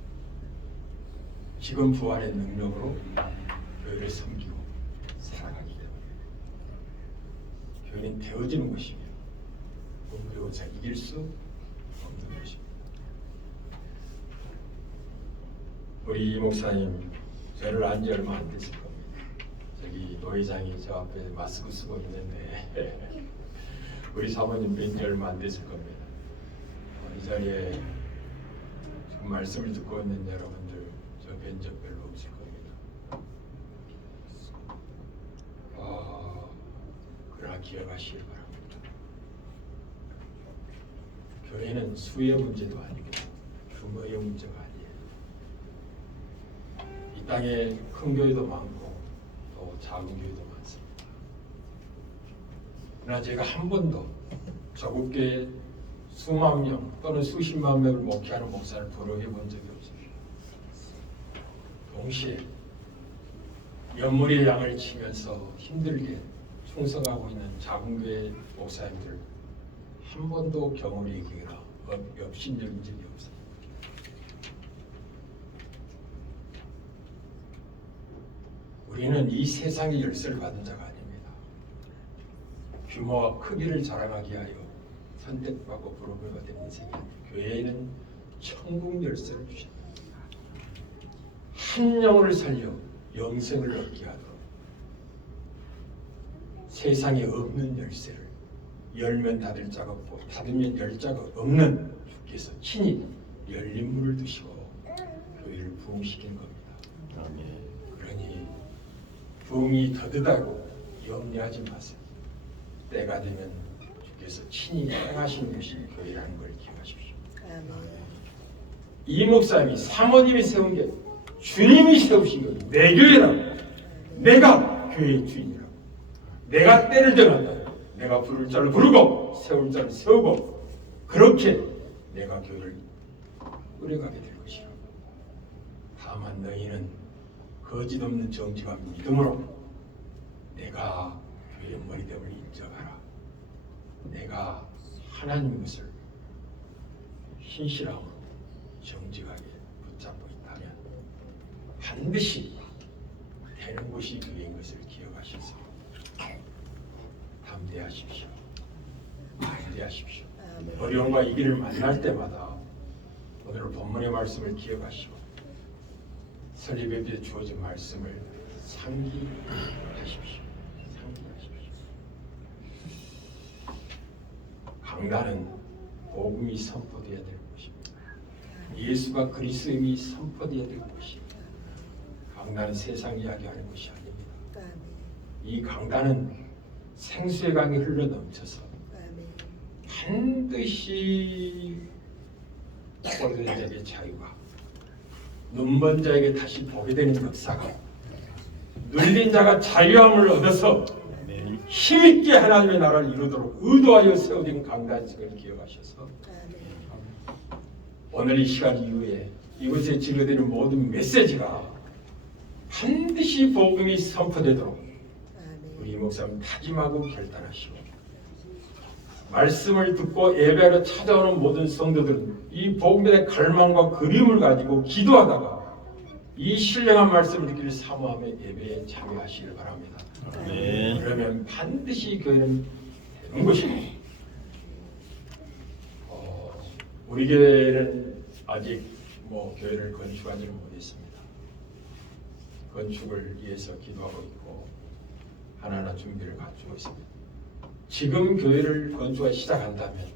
지금 부활의 능력으로 교회를 섬기고 살아가기 때문에 교회는 되어지는 것이며 음부의 권세가 이길 수 없는 것입니다. 우리 이 목사님 저를 안 지 얼마 안 됐을 겁니다. 저기 노회장이 저 앞에 마스크 쓰고 있는데 우리 사모님 뵌지 얼마 안 됐을 겁니다. 이 자리에 지금 말씀을 듣고 있는 여러분들 저 뵌 적 별로 없을 겁니다. 그러나 기억하시길 바랍니다. 교회는 수의 문제도 아니고 규모의 문제가 아니에요. 이 땅에 큰 교회도 많고 또 작은 교회도 많습니다. 그러나 제가 한 번도 저국 교회 수만 명 또는 수십만 명을 목회하는 목사를 부러워해 본 적이 없습니다. 동시에 연물의 양을 치면서 힘들게 충성하고 있는 작은 교회 목사님들 한 번도 경험을 얘기하거나 업신여긴 적이 없습니다. 우리는 이 세상의 열쇠를 받은 자가 아닙니다. 규모와 크기를 자랑하기 위하여 선택받고 부름을 받은 인생이 교회에는 천국 열쇠를 주십니다. 한 영혼을 살려 영생을 얻게 하도록 세상에 없는 열쇠를 열면 닫을 자가 없고 닫으면 열 자가 없는 주께서 친히 열린 문을 두시고 교회를 부흥시키는 겁니다. 아멘. 그러니 부흥이 더디다고 염려하지 마세요. 때가 되면 주께서 친히 행하시는 것이 교회라는 걸 기억하십시오. 이 목사님이 사모님이 세운 게 주님이 세우신 거예요. 내 교회라고. 내가 교회의 주인이라고. 내가 때를 정한다. 내가 부를 자를 부르고 세울 자를 세우고 그렇게 내가 교회를 꾸려가게 될 것이라고. 다만 너희는 거짓 없는 정직과 믿음으로 내가 교회의 머리됨을 인정하라. 내가 하나님의 것을 신실함으로 정직하게 붙잡고 있다면 반드시 되는 것이 교회인 것을 기억하셔서 담대하십시오. 담대하십시오. 어려움과 위기를 만날 때마다 오늘 본문의 말씀을 기억하시고 설립 예배에 주어진 말씀을 상기하십시오. 상기하십시오. 강단은 복음이 선포되어야 될 것입니다. 예수가 그리스도임이 선포되어야 될 것입니다. 강단은 세상 이야기하는 것이 아닙니다. 이 강단은 생수의 강이 흘러 넘쳐서 반드시 꼴된 자에게 자유가 눈먼 자에게 다시 보게 되는 역사가 눌린 자가 자유함을 얻어서 힘있게 하나님의 나라를 이루도록 의도하여 세워진 강단식을 기억하셔서 오늘 이 시간 이후에 이곳에 진료되는 모든 메시지가 반드시 복음이 선포되도록 우리 목사님 다짐하고 결단하시고 말씀을 듣고 예배하러 찾아오는 모든 성도들은 이 복음에 대한 갈망과 그림을 가지고 기도하다가 이 신령한 말씀을 듣기를 사모하며 예배에 참여하시길 바랍니다. 아멘. 그러면 반드시 교회는 되는 것입니다. 우리 교회는 아직 교회를 건축하지는 못했습니다. 건축을 위해서 기도하고 있고 하나하나 준비를 갖추고 있습니다. 지금 교회를 건축하기 시작한다면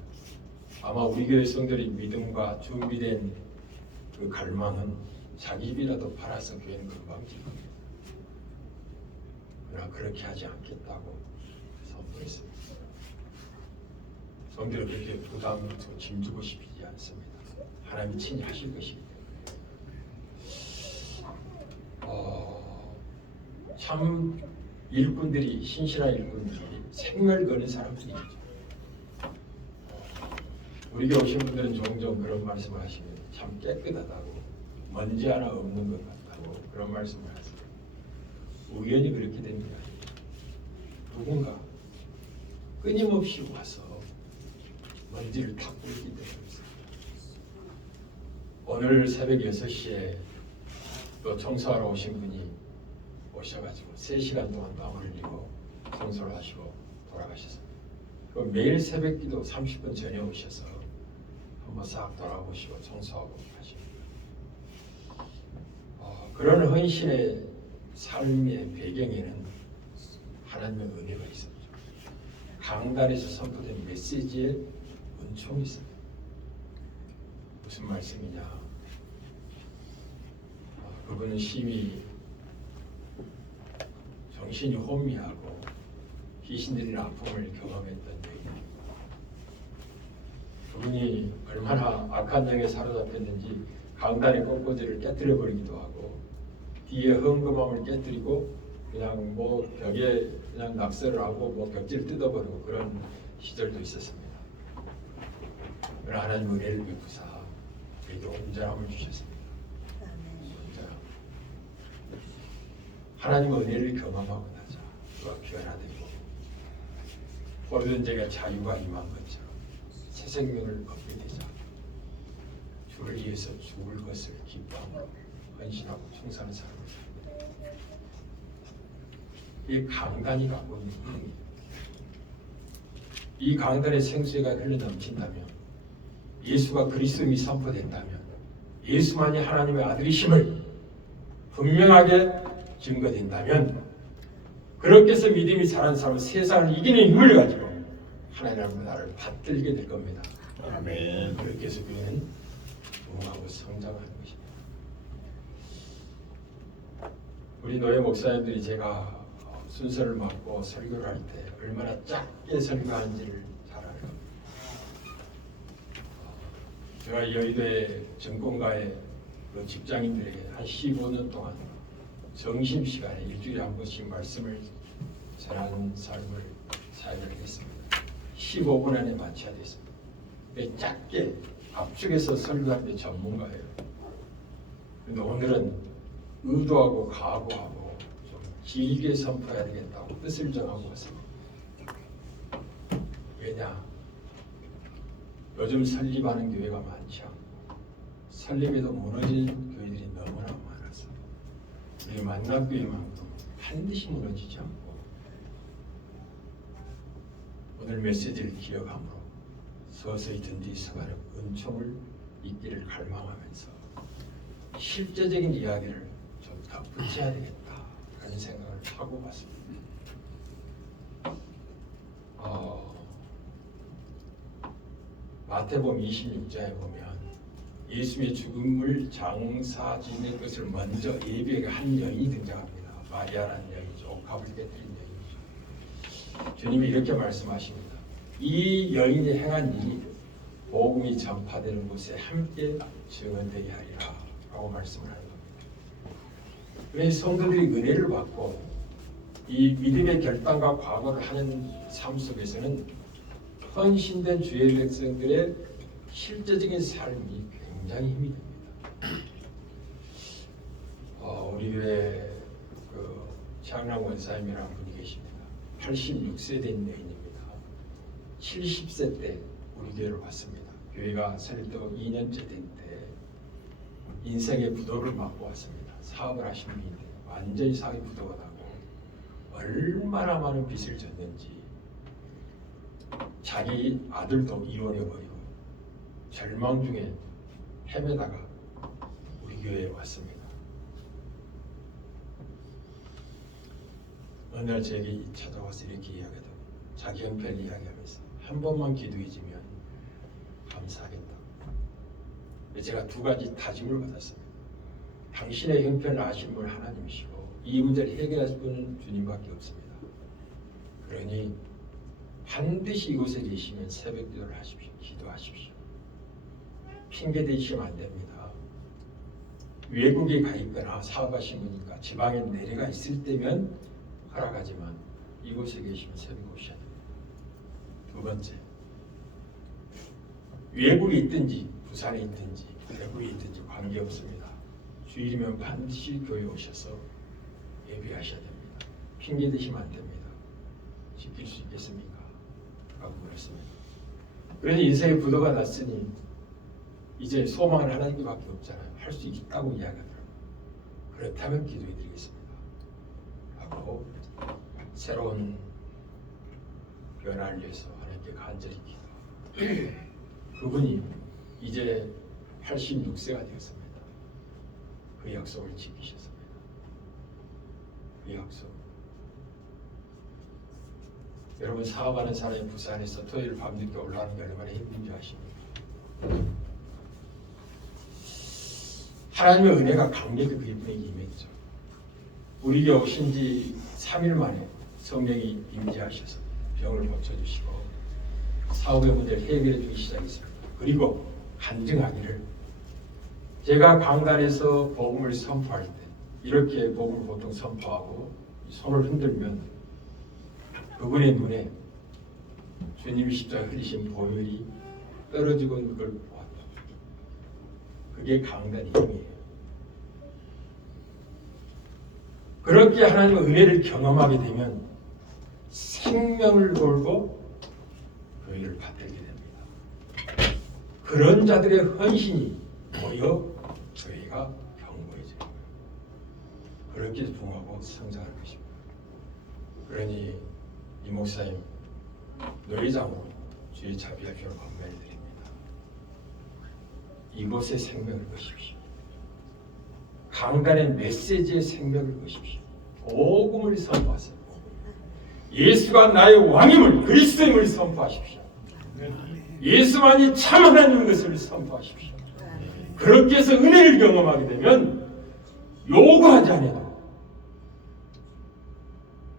아마 우리 교회 성들의 믿음과 준비된 그 갈망은 자기 집이라도 팔아서 교회는 금방 질 겁니다. 그러나 그렇게 하지 않겠다고 선포했습니다. 성들은 그렇게 부담을 짐주고 싶지 않습니다. 하나님이 친히 하실 것입니다. 참 일꾼들이 신실한 일꾼들이 생명을 거는 사람들이죠. 우리 교회 오신 분들은 종종 그런 말씀을 하시면 참 깨끗하다고 먼지 하나 없는 것 같다고 그런 말씀을 하세요. 우연히 그렇게 됩니다. 누군가 끊임없이 와서 먼지를 닦고 있기 때문에 오늘 새벽 6시에 또 청소하러 오신 분이 오셔가지고 3시간 동안 땀을 흘리고 청소를 하시고 돌아가셨습니다. 매일 새벽 기도 30분 전에 오셔서 한번 싹 돌아보시고 청소하고 하십니다. 그런 헌신의 삶의 배경에는 하나님의 은혜가 있습니다. 강단에서 선포된 메시지에 은총이 있습니다. 무슨 말씀이냐? 그분은 심히 정신이 혼미하고 귀신들의 아픔을 경험했던 여인입니다. 그분이 얼마나 악한 영에 사로잡혔는지 강단의 꽃꽂이를 깨뜨려 버리기도 하고 뒤에 헌금함을 깨뜨리고 그냥 벽에 그냥 낙서를 하고 벽지를 뜯어버리고 그런 시절도 있었습니다. 그러나 하나님 은혜를 베푸사 우리에게 온전함을 주셨습니다. 온전함. 하나님의 은혜를 경험하고 나자 그와 변화되고 모든 자가 자유가 임한 것처럼 새 생명을 얻게 되자 주를 위해서 죽을 것을 기뻐하고 헌신하고 충성하는 사람을 이 강단이 갖고 있는 힘입니다. 이 강단의 생수가 흘러 넘친다면 예수가 그리스도임이 선포된다면 예수만이 하나님의 아들이심을 분명하게 증거된다면 그렇게 해서 믿음이 자란 사람은 세상을 이기는 힘을 가지고 하나님 나라를 받들게 될 겁니다. 아멘. 그렇게 해서 교회는 부흥하고 성장하는 것입니다. 우리 노예 목사님들이 제가 순서를 맡고 설교를 할 때 얼마나 짧게 설교하는지를 잘 알아요. 제가 여의도의 정권가의 그 직장인들에게 한 15년 동안 점심시간에 일주일에 한 번씩 말씀을 전하는 삶을 사역을 했습니다. 15분 안에 마쳐야 됐습니다. 짧게 압축해서 설교하는 게 전문가예요. 그런데 오늘은 의도하고 각오하고 좀 길게 선포해야 되겠다고 뜻을 정하고 왔습니다. 왜냐? 요즘 설립하는 교회가 많지 않고 설립에도 무너진 교회들이 너무나 많아서 우리 만남교회만큼 반드시 무너지지 않고 오늘 메시지를 기억함으로 서서히 든지 서가는 은총을 있기를 갈망하면서 실제적인 이야기를 좀 덧붙여야 되겠다 하는 생각을 하고 왔습니다. 마태복음 26장에 보면 예수의 죽음을 장사 지낼 것을 먼저 예비하게 한 여인이 등장합니다. 마리아라는 여인이죠. 옥합을 깨뜨린 여인이죠. 주님이 이렇게 말씀하십니다. 이 여인이 행한 일이 복음이 전파되는 곳에 함께 증언되게 하리라 라고 말씀을 하는 겁니다. 그래서 성도들이 은혜를 받고 이 믿음의 결단과 과거를 하는 삶 속에서는 헌신된 주의 백성들의 실제적인 삶이 굉장히 힘이 됩니다. 우리 교회 그 장랑 원사님이라는 분이 계십니다. 86세 된 여인입니다. 70세 때 우리 교회를 왔습니다. 교회가 설립되고 2년째 된 때 인생의 부도를 맞고 왔습니다. 사업을 하시는 분인데 완전히 사업이 부도가 나고 얼마나 많은 빚을 졌는지 자기 아들도 이혼해버리고 절망 중에 헤매다가 우리 교회에 왔습니다. 어느 날 제게 찾아와서 이렇게 이야기하더라고요. 자기 형편을 이야기하면서 한 번만 기도해주면 감사하겠다. 제가 두 가지 다짐을 받았습니다. 당신의 형편을 아시는 분 하나님이시고 이 문제를 해결하실 분은 주님밖에 없습니다. 그러니 반드시 이곳에 계시면 새벽 기도를 하십시오. 기도하십시오. 핑계 대시면 안 됩니다. 외국에 가 있거나 사업하신 분이니까 지방에 내려가 있을 때면 허락하지만 이곳에 계시면 새벽 오셔야 됩니다. 두 번째, 외국에 있든지 부산에 있든지 대구에 있든지 관계없습니다. 주일이면 반드시 교회 오셔서 예배하셔야 됩니다. 핑계 대시면 안 됩니다. 지킬 수 있겠습니까? 라고 물었습니다. 그러니 인생의 부도가 났으니 이제 소망은 하나님께밖에 없잖아요. 할 수 있다고 이야기하더라고요. 그렇다면 기도해 드리겠습니다. 하고 새로운 변화를 위해서 하나님께 간절히 기도. 그분이 이제 86세가 되었습니다. 그 약속을 지키셨습니다. 그 약속. 여러분 사업하는 사람이 부산에서 토요일 밤늦게 올라가는 게 얼마나 힘든지 아십니까? 하나님의 은혜가 강력히 그분에게 임했죠. 우리 교회 오신 지 3일 만에 성령이 임재하셔서 병을 고쳐주시고 사업의 문제를 해결해 주기 시작했습니다. 그리고 간증하기를 제가 강단에서 복음을 선포할 때 이렇게 복음을 보통 선포하고 손을 흔들면 그분의 눈에 주님이 십자가 흘리신 보혈이 떨어지고 있는 걸 보았다. 그게 강단의 힘이에요. 그렇게 하나님의 은혜를 경험하게 되면 생명을 걸고 교회를 받들게 됩니다. 그런 자들의 헌신이 모여 교회가 견고해져요. 그렇게 부흥하고 성장할 것입니다. 그러니 이 목사님 노회장으로 주의 자비하시고 건면을 드립니다. 이곳에 생명을 거십시오. 강단의 메시지의 생명을 거십시오. 복음을 선포하세요. 예수가 나의 왕임을, 그리스도임을 선포하십시오. 예수만이 참 하나님인 것을 선포하십시오. 그렇게 해서 은혜를 경험하게 되면 요구하지 않아도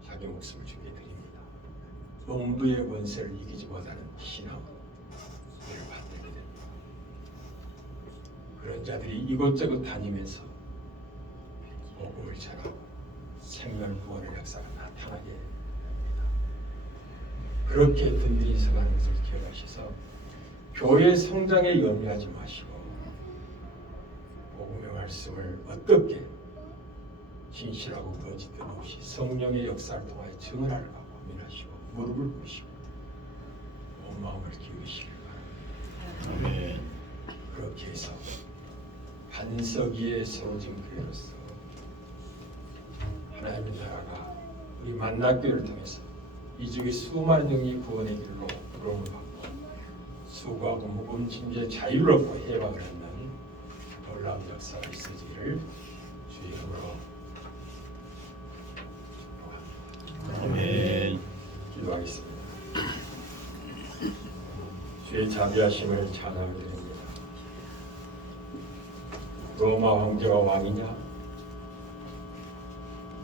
자기 목숨을 주게 드립니다. 음부의 권세를 이기지 못하는 신앙을 받게 됩니다. 그런 자들이 이곳저곳 다니면서 복음을 전하고 생명 구원의 역사가 나타나게 됩니다. 그렇게 든든히 서가는 것을 기억하셔서 교회 성장에 염려하지 마시고 복음의 말씀을 어떻게 진실하고 거짓됨 없이 성령의 역사를 통하여 증언할까 고민하시고 무릎을 꿇으시고 온 마음을 기울이시길 바랍니다. 아멘. 그렇게 해서 반석 위에 세워진 교회로서 하나님의 나라가 우리 만나교회를 통해서 이 중에 수많은 영이 구원의 길로 부름을 받고 수고하고 무거운 짐에 자유를 얻고 해방을 하는 놀라운 역사가 있으기를 주의 이름으로 아멘. 기도하겠습니다. 주의 자비하심을 찬양을 드립니다. 로마 황제가 왕이냐?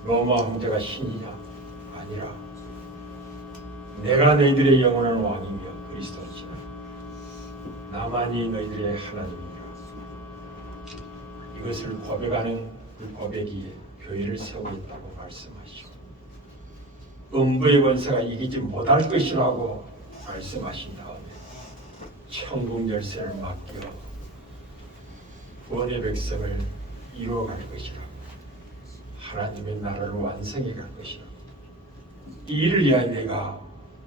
로마 황제가 신이냐? 아니라 내가 너희들의 영원한 왕이며 그리스도시라. 나만이 너희들의 하나님이라. 이것을 고백하는 그 고백이에 교회를 세우겠다고 말씀하시고 음부의 권세가 이기지 못할 것이라고 말씀하신 다음에 천국 열쇠를 맡겨 구원의 백성을 이루어갈 것이라. 하나님의 나라를 완성해 갈 것이라. 이 일을 위하여 내가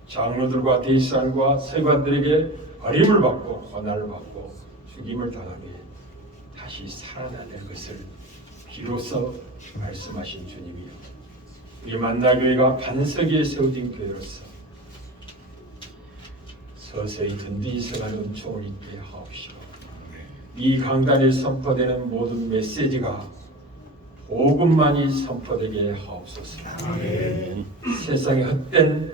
장로들과 대사들과 세관들에게 어림을 받고 고난을 받고 죽임을 당하게 다시 살아나야 될 것을 비로소 말씀하신 주님이요. 이 만나교회가 반석 위에 세워진 교회로서 서서히 든든히 서가는 은총을 있게 하옵시고 이 강단에 선포되는 모든 메시지가 복음만이 선포되게 하옵소서. 아멘. 세상의 헛된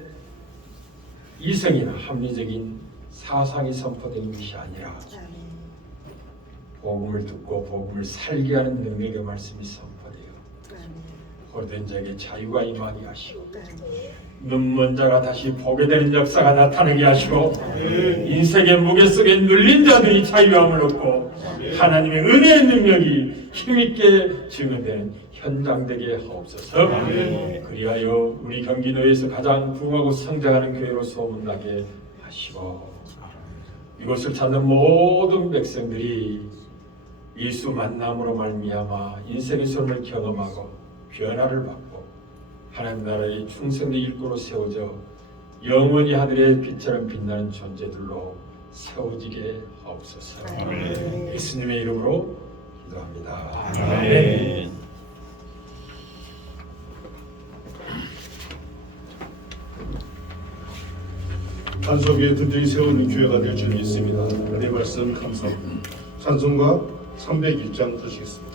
이성이나 합리적인 사상이 선포되는 것이 아니라 복음을 듣고 복음을 살게 하는 능력의 말씀이 선포되어 홀된 자에게 자유가 임하게 하시고 눈먼 자가 다시 보게 되는 역사가 나타나게 하시고 인생의 무게 속에 눌린 자들이 자유함을 얻고 하나님의 은혜의 능력이 힘있게 증언되는 현장 되게 하옵소서. 그리하여 우리 경기도에서 가장 부흥하고 성장하는 교회로 소문나게 하시고 이곳을 찾는 모든 백성들이 예수 만남으로 말미암아 인생의 삶을 경험하고 변화를 받고 하나님 나라의 충성된 일꾼으로 세워져 영원히 하늘의 빛처럼 빛나는 존재들로 세워지게 하옵소서. 예수님의 이름으로 기도합니다. 아멘. 반석 위에 든든히 세우는 교회가 될 줄 믿습니다. 은혜 말씀 감사합니다. 찬송가 301장 드리겠습니다.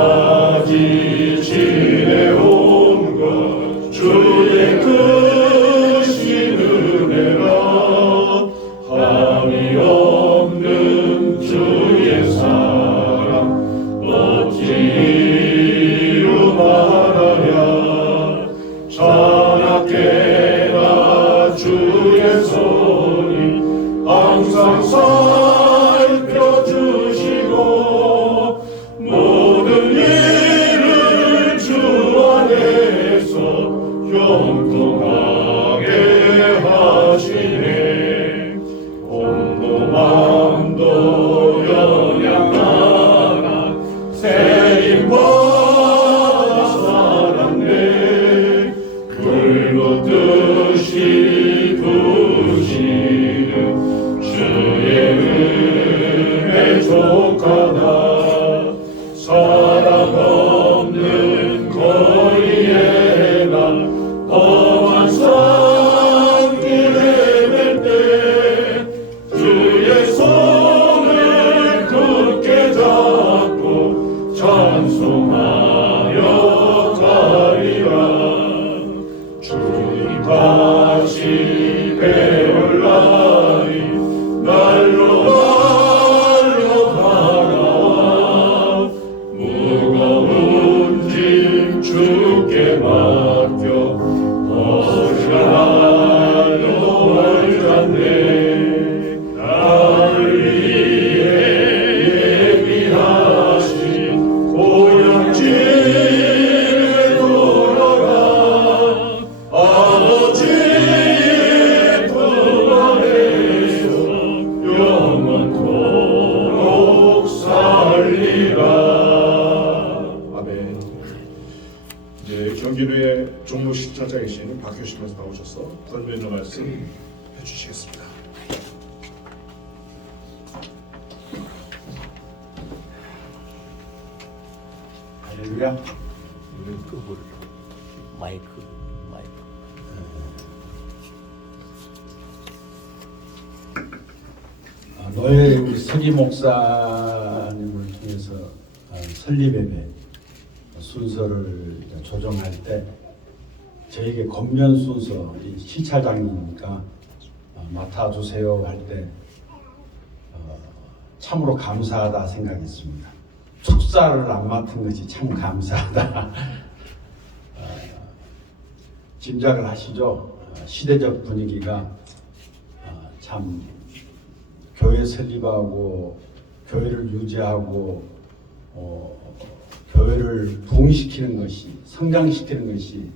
지금까지 지내온 것 주의 크신 은혜라 함이 없는 주의 사랑 어찌 이루마라랴 자나깨나 주의 손이 항상 살펴주시고 모든 일을 주 안에서 형통하게 하시네 몸도 마음도 연약하나 세임받아 살았네 불로 뜻이 부시는 주의 은혜 족하다 사랑 없는 거리에 난 다시 배울라니 날로 날로 바라와 무거운 짐 주께 맡겨 어지간하여 얼간네 나를 위해 예비하신 고향집에 돌아가 아버지의 품 안에서 영원토록 살리라. 아멘. 이제 경기도의 종로시차장이신 박효신 교수 나오셔서 권면의 말씀 해주시겠습니다. 할렐루야. 마이크. 노예 우리 서기 목사님을 통해서 설립예배 순서를 조정할 때 저에게 권면 순서 시차장이니까 맡아주세요 할 때 참으로 감사하다 생각했습니다. 축사를 안 맡은 것이 참 감사하다. 짐작을 하시죠? 시대적 분위기가 참 교회 설립하고 교회를 유지하고 교회를 부흥시키는 것이 성장시키는 것이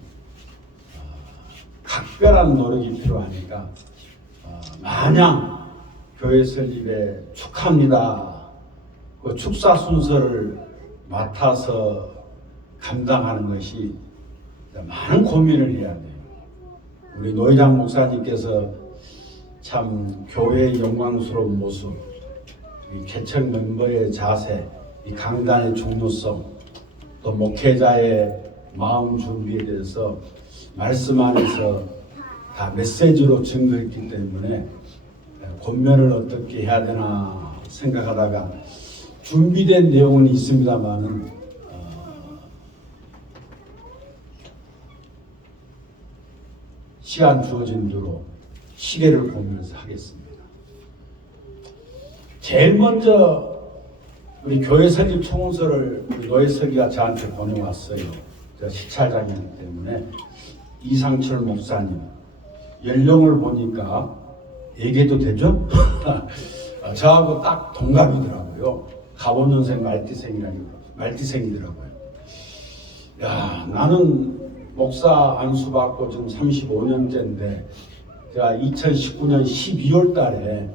각별한 노력이 필요하니까 마냥 교회 설립에 축하합니다. 그 축사 순서를 맡아서 감당하는 것이 많은 고민을 해야 돼요. 우리 노회장 목사님께서 참 교회의 영광스러운 모습, 이 개척 멤버의 자세, 이 강단의 중요성, 또 목회자의 마음 준비에 대해서 말씀 안에서 다 메시지로 증거했기 때문에 권면을 어떻게 해야 되나 생각하다가 준비된 내용은 있습니다만은 시간 주어진 대로 시계를 보면서 하겠습니다. 제일 먼저 우리 교회 설립 총원서를 우리 노예 서기가 저한테 보내왔어요. 제가 시찰장이기 때문에 이상철 목사님 연령을 보니까 얘기해도 되죠? 저하고 딱 동갑이더라고요. 가본연생 말띠생이더라고요. 야, 나는 목사 안수 받고 지금 35년째인데 제가 2019년 12월 달에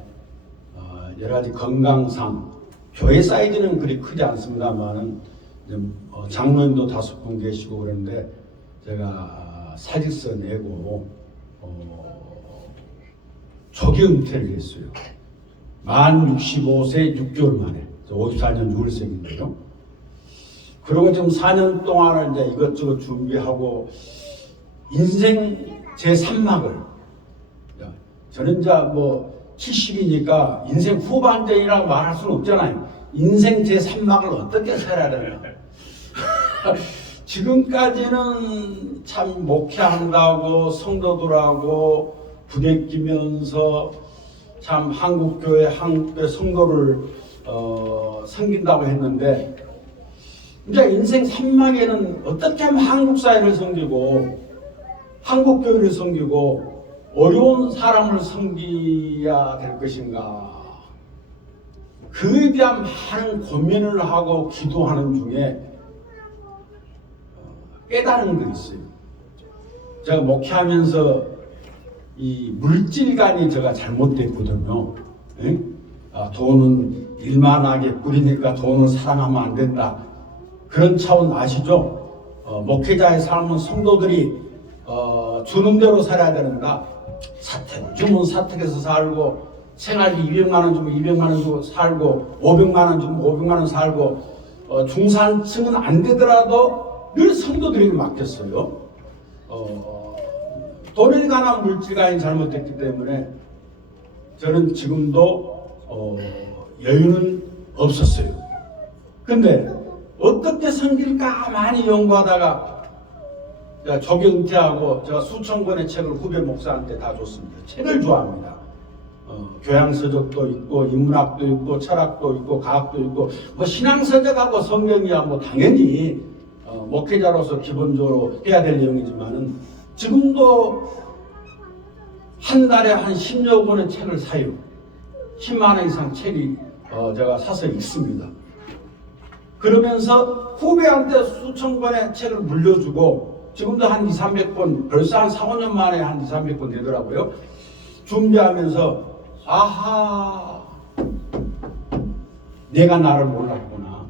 여러 가지 건강상 교회 사이즈는 그리 크지 않습니다만은 장로님도 5분 계시고 그런데 제가 사직서 내고 조기 은퇴를 했어요. 만 65세 6개월 만에 54년 6월생인데요. 그리고 지금 4년 동안을 이제 이것저것 준비하고 인생 제3막을 저는 이제 뭐 70이니까 인생 후반전이라고 말할 수는 없잖아요. 인생 제3막을 어떻게 살아야 되나. 지금까지는 참 목회한다고 성도들하고 부대끼면서 참 한국교회 성도를 섬긴다고 했는데 이제 인생 3막에는 어떻게 하면 한국 사회를 섬기고 한국 교회를 섬기고 어려운 사람을 섬겨야 될 것인가, 그에 대한 많은 고민을 하고 기도하는 중에 깨달은 거 있어요. 제가 목회하면서 이 물질관이 제가 잘못됐거든요. 돈은 일만하게 뿌리니까 돈을 사랑하면 안 된다. 그런 차원 아시죠? 목회자의 삶은 성도들이 주는 대로 살아야 된다. 사택을 주면 사택에서 살고, 생활비 200만 원 주면 200만 원 주고 살고, 500만 원 주면 500만 원 살고, 중산층은 안 되더라도 늘 성도들에게 맡겼어요. 돈에 관한 물질관이 잘못됐기 때문에 저는 지금도 여유는 없었어요. 근데 어떻게 섬길까 많이 연구하다가 제가 조기 은퇴하고 제가 수천 권의 책을 후배 목사한테 다 줬습니다. 책을 좋아합니다. 교양서적도 있고 인문학도 있고 철학도 있고 과학도 있고 뭐 신앙서적하고 성경이야 뭐 당연히 목회자로서 기본적으로 해야 될 내용이지만은 지금도 한 달에 한 10여 권의 책을 사요. 10만 원 이상 책이 제가 사서 읽습니다. 그러면서 후배한테 수천 권의 책을 물려주고 지금도 한 2, 300권 벌써 한 4, 5년 만에 한 2, 300권 되더라고요. 준비하면서 아하, 내가 나를 몰랐구나.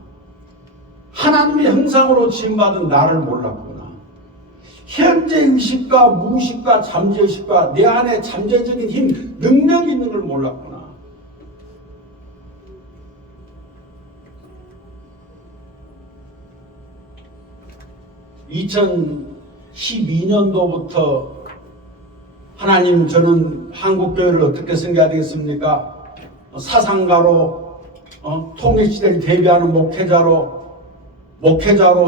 하나님의 형상으로 지음받은 나를 몰랐구나. 현재 의식과 무의식과 잠재의식과 내 안에 잠재적인 힘, 능력이 있는 걸 몰랐구나. (2012년도부터) 하나님, 저는 한국교회를 어떻게 섬겨야 되겠습니까? 사상가로, 통일시대를 대비하는 목회자로,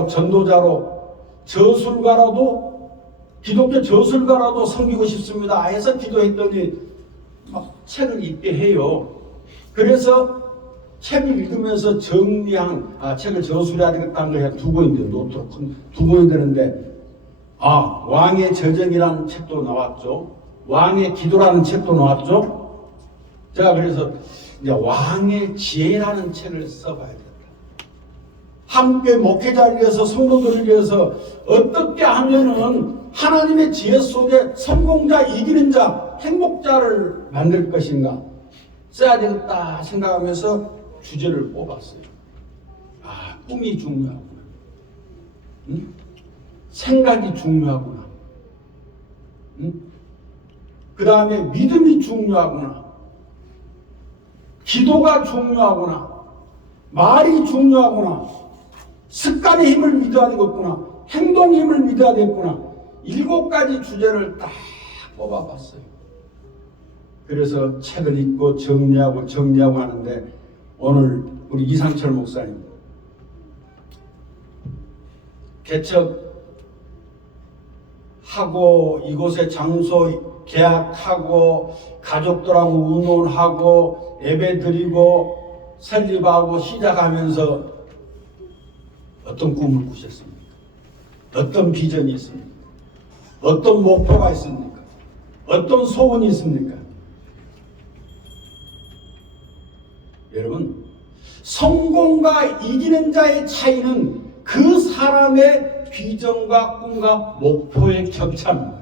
전도자로, 저술가라도, 기독교 저술가라도 섬기고 싶습니다 해서 기도했더니 막 책을 읽게 해요. 그래서 책을 읽으면서 정리한, 책을 저술해야 되겠다는 거 두 권인데, 노트로 두 권이 되는데, 왕의 저정이라는 책도 나왔죠. 왕의 기도라는 책도 나왔죠. 제가 그래서 이제 왕의 지혜라는 책을 써봐야 된다. 함께 목회자를 위해서, 성도들을 위해서 어떻게 하면은 하나님의 지혜 속에 성공자, 이기는 자, 행복자를 만들 것인가 써야 되겠다 생각하면서 주제를 뽑았어요. 꿈이 중요하구나. 생각이 중요하구나. 그 다음에 믿음이 중요하구나. 기도가 중요하구나. 말이 중요하구나. 습관의 힘을 믿어야 되겠구나. 행동 힘을 믿어야 되겠구나. 7가지 주제를 딱 뽑아봤어요. 그래서 책을 읽고 정리하고 하는데 오늘 우리 이상철 목사님 개척하고 이곳에 장소 계약하고 가족들하고 의논하고 예배드리고 설립하고 시작하면서 어떤 꿈을 꾸셨습니까? 어떤 비전이 있습니까? 어떤 목표가 있습니까? 어떤 소원이 있습니까? 여러분, 성공과 이기는 자의 차이는 그 사람의 비전과 꿈과 목표의 격차입니다.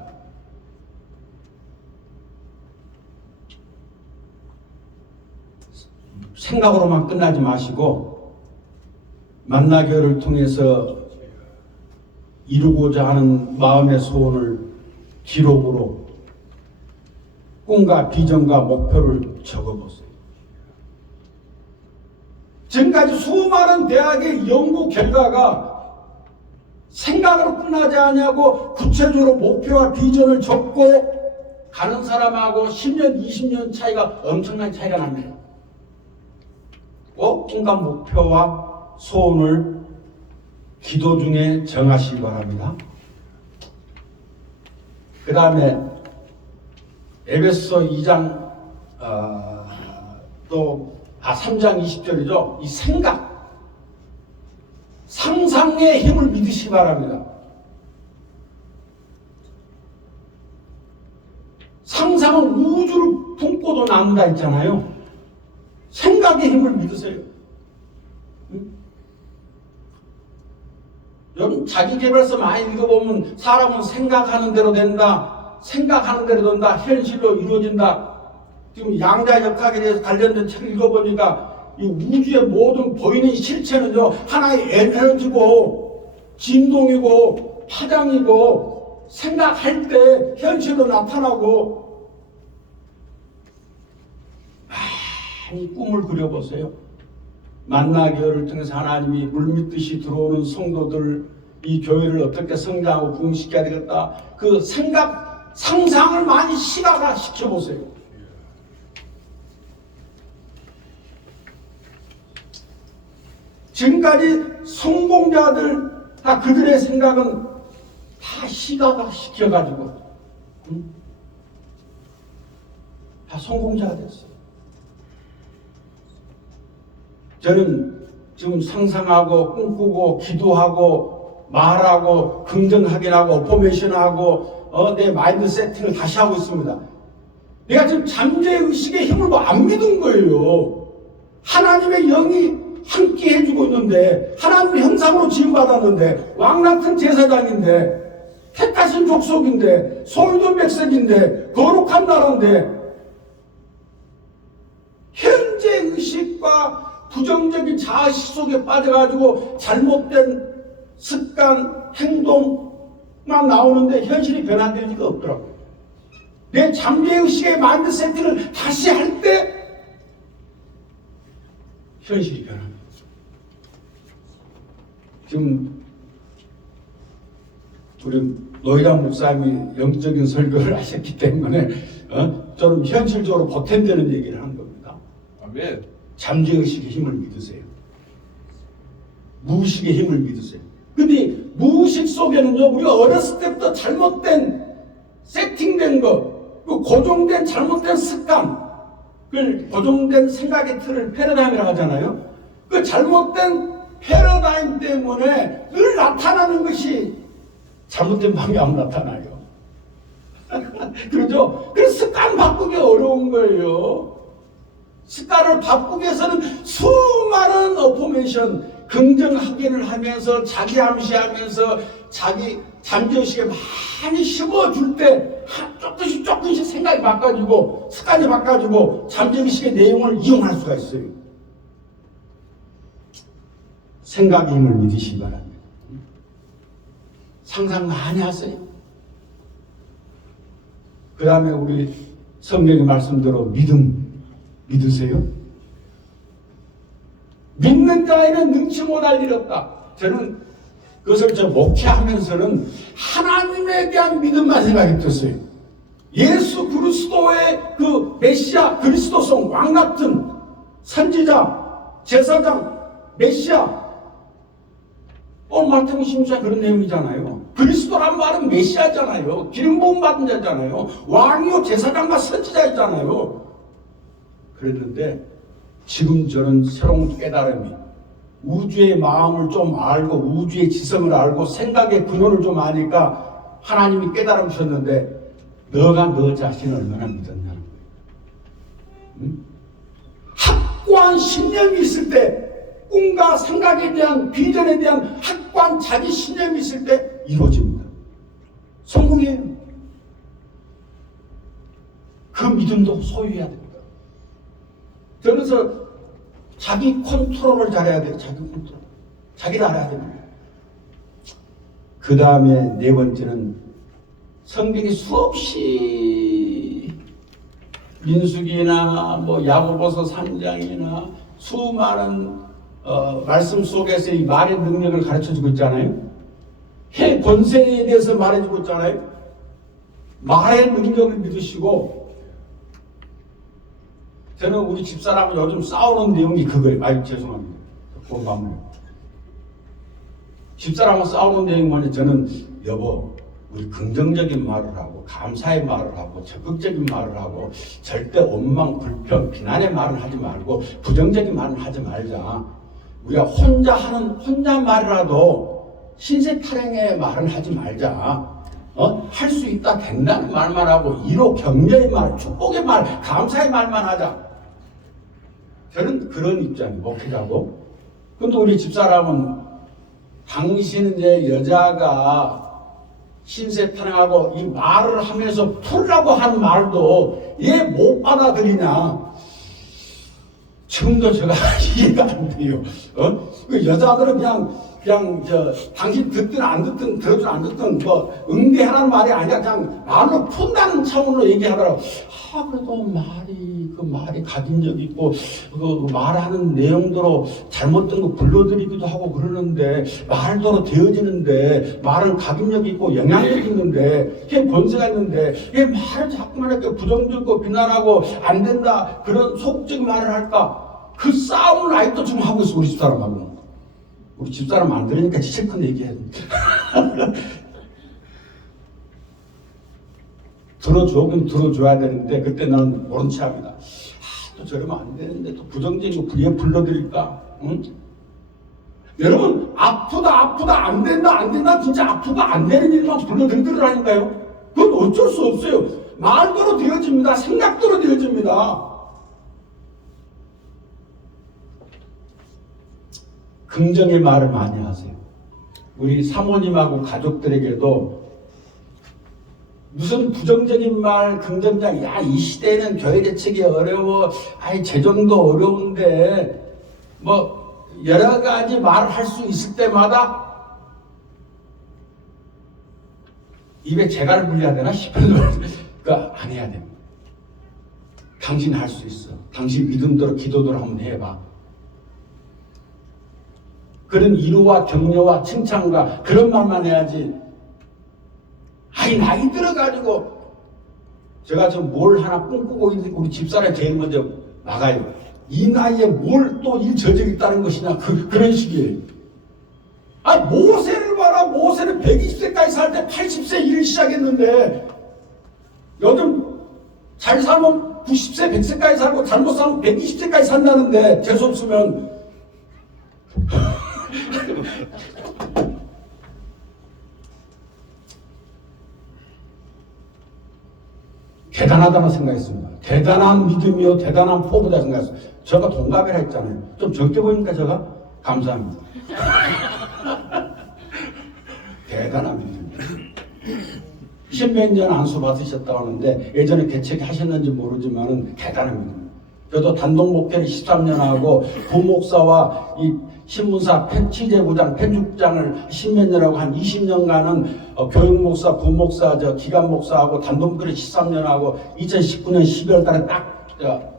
생각으로만 끝나지 마시고 만나교회를 통해서 이루고자 하는 마음의 소원을 기록으로 꿈과 비전과 목표를 적어보세요. 지금까지 수많은 대학의 연구 결과가 생각으로 끝나지 않냐고 구체적으로 목표와 비전을 적고 가는 사람하고 10년, 20년 차이가 엄청난 차이가 납니다. 꼭 꿈과 목표와 소원을 기도 중에 정하시기 바랍니다. 그 다음에 에베소 2장 3장 20절이죠. 이 생각, 상상의 힘을 믿으시기 바랍니다. 상상은 우주를 품고도 남는다 했잖아요. 생각의 힘을 믿으세요. 여러분, 자기계발서 많이 읽어보면 사람은 생각하는 대로 된다, 생각하는 대로 된다, 현실로 이루어진다. 지금 양자역학에 대해서 관련된 책을 읽어보니까 이 우주의 모든 보이는 실체는요, 하나의 에너지고 진동이고 파장이고 생각할 때 현실로 나타나고. 많이 꿈을 그려보세요. 만나교회를 통해서 하나님이 물밀듯이 들어오는 성도들, 이 교회를 어떻게 성장하고 부흥시켜야 되겠다, 그 생각, 상상을 많이 시각화시켜보세요. 지금까지 성공자들, 다 그들의 생각은 다 다 시가가 시켜가지고 다 성공자가 됐어요. 저는 지금 상상하고 꿈꾸고 기도하고 말하고 긍정 확인하고 오퍼메이션하고 내 마인드 세팅을 다시 하고 있습니다. 내가 지금 잠재의식의 힘을 안 믿은 거예요. 하나님의 영이 함께 해주고 있는데, 하나님의 형상으로 지음받았는데, 왕 같은 제사장인데, 택하신 족속인데, 소유된 백성인데, 거룩한 나라인데, 현재 의식과 부정적인 자아식 속에 빠져가지고 잘못된 습관, 행동만 나오는데 현실이 변화될 리가 없더라고요. 내 잠재의식의 마인드 세팅을 다시 할 때 현실이 변합니다. 지금 우리 노희란 목사님이 영적인 설교를 하셨기 때문에 저는 현실적으로 보탬되는 얘기를 하는 겁니다. 아멘. 잠재의식의 힘을 믿으세요. 무의식의 힘을 믿으세요. 근데 무의식 속에는요, 우리가 어렸을 때부터 잘못된 세팅된 것, 그 고정된 잘못된 습관, 그 고정된 생각의 틀을 패러다임이라고 하잖아요. 그 잘못된 패러다임 때문에 늘 나타나는 것이 잘못된 방향으로 나타나요. 그렇죠? 그래서 습관 바꾸기 어려운 거예요. 습관을 바꾸기 위해서는 수많은 어포메이션, 긍정 확인을 하면서 자기 암시하면서 자기 잠재의식에 많이 심어줄 때 조금씩 생각이 바꿔지고 습관이 바꿔지고 잠재의식의 내용을 이용할 수가 있어요. 생각의 힘을 믿으시기 바랍니다. 상상 많이 하세요. 그 다음에 우리 성경의 말씀대로 믿으세요? 믿는 자에는 능치 못할 일 없다. 저는 그것을 목회하면서는 하나님에 대한 믿음만 생각했었어요. 예수 그리스도의 그 메시아, 그리스도성, 왕 같은 선지자, 제사장, 메시아. 마태복음 16장 그런 내용이잖아요. 그리스도란 말은 메시아잖아요. 기름 부음 받은 자잖아요. 왕이요 제사장과 선지자이잖아요. 그랬는데 지금 저는 새로운 깨달음이, 우주의 마음을 좀 알고 우주의 지성을 알고 생각의 근원을 좀 아니까 하나님이 깨달음 주셨는데, 너가 너 자신을 얼마나 믿었냐는 거예요. 응? 확고한 신념이 있을 때, 꿈과 생각에 대한, 비전에 대한 확고한 자기 신념이 있을 때 이루어집니다. 성공이에요. 그 믿음도 소유해야 됩니다. 그래서 자기 컨트롤을 잘해야 돼요. 자기 컨트롤. 자기를 알아야 됩니다. 그 다음에 네 번째는 성경이 수없이 민수기나 야고보서 3장이나 수많은 말씀 속에서 이 말의 능력을 가르쳐주고 있잖아요. 해 권세에 대해서 말해주고 있잖아요. 말의 능력을 믿으시고, 저는 우리 집사람은 요즘 싸우는 내용이 그거예요. 아유, 죄송합니다. 공감을. 집사람은 싸우는 내용이 뭐냐, 저는 여보, 우리 긍정적인 말을 하고 감사의 말을 하고 적극적인 말을 하고 절대 원망, 불평, 비난의 말을 하지 말고 부정적인 말을 하지 말자. 우리가 혼자 말이라도 신세 타령의 말을 하지 말자. 할 수 있다, 된다는 말만 하고 이로 격려의 말, 축복의 말, 감사의 말만 하자. 저는 그런 입장이 목회자고. 근데 우리 집사람은 당신 이제 여자가 신세 타령하고 이 말을 하면서 풀라고 한 말도 얘 못 받아들이냐. 지금도 제가 이해가 안 돼요. 그 여자들은 그냥 당신 듣든 안 듣든 들어든 안 듣든 응대하라는 말이 아니라 그냥 말로 푼다는 차원으로 얘기하더라고. 그래도 그 말이 각인력 있고 그 말하는 내용대로 잘못된 거 불러들이기도 하고 그러는데 말대로 되어지는데 말은 각인력 있고 영향력 있는데 걔 권세가 있는데 얘 말을 자꾸만 이렇게 부정적이고 비난하고 안 된다 그런 소극적인 말을 할까? 그 싸움을 아직도 지금 하고 있어. 우리 집사람하고. 우리 집사람 안 들으니까 실컷 얘기해. 들어주면 들어줘야 되는데 그때 나는 모른 체 합니다. 또 저러면 안 되는데 또 부정적이고 불리에 불러드릴까? 응? 여러분 아프다 안 된다 진짜 아프고 안 되는 일만 불러드리더라니까요. 그건 어쩔 수 없어요. 말대로 되어집니다. 생각대로 되어집니다. 긍정의 말을 많이 하세요. 우리 사모님하고 가족들에게도 무슨 부정적인 말, 긍정적, 야, 이 시대에는 교회 대책이 어려워, 아이, 재정도 어려운데, 뭐, 여러 가지 말을 할 수 있을 때마다 입에 재갈을 물려야 되나 싶은 그러니까 안 해야 됩니다. 당신 할 수 있어. 당신 믿음대로 기도대로 한번 해봐. 그런 위로와 격려와 칭찬과 그런 말만 해야지. 아이 나이 들어가지고 제가 지금 뭘 하나 꿈꾸고 있는 우리 집사람이 제일 먼저 나가요. 이 나이에 뭘 또 일 저지르겠다는 것이냐 그런 식이에요. 아니 모세를 봐라. 모세는 120세까지 살 때 80세 일을 시작했는데 요즘 잘 살면 90세 100세까지 살고 잘못 살면 120세까지 산다는데 재수없으면 대단하다고 생각했습니다. 대단한 믿음이요, 대단한 포부다 생각했어요. 제가 동갑이라 했잖아요. 좀 적게 보이니까 제가 감사합니다. 대단한 믿음. 십몇 년 안수 받으셨다고 하는데 예전에 개척 하셨는지 모르지만은 대단한 믿음. 저도 단독 목회를 13년 하고 부목사와 이 신문사 취재부장, 편집장을 10몇 년하고 한 20년간은 교육목사, 부목사, 기관목사하고 단독 목회를 13년 하고 2019년 12월 달에 딱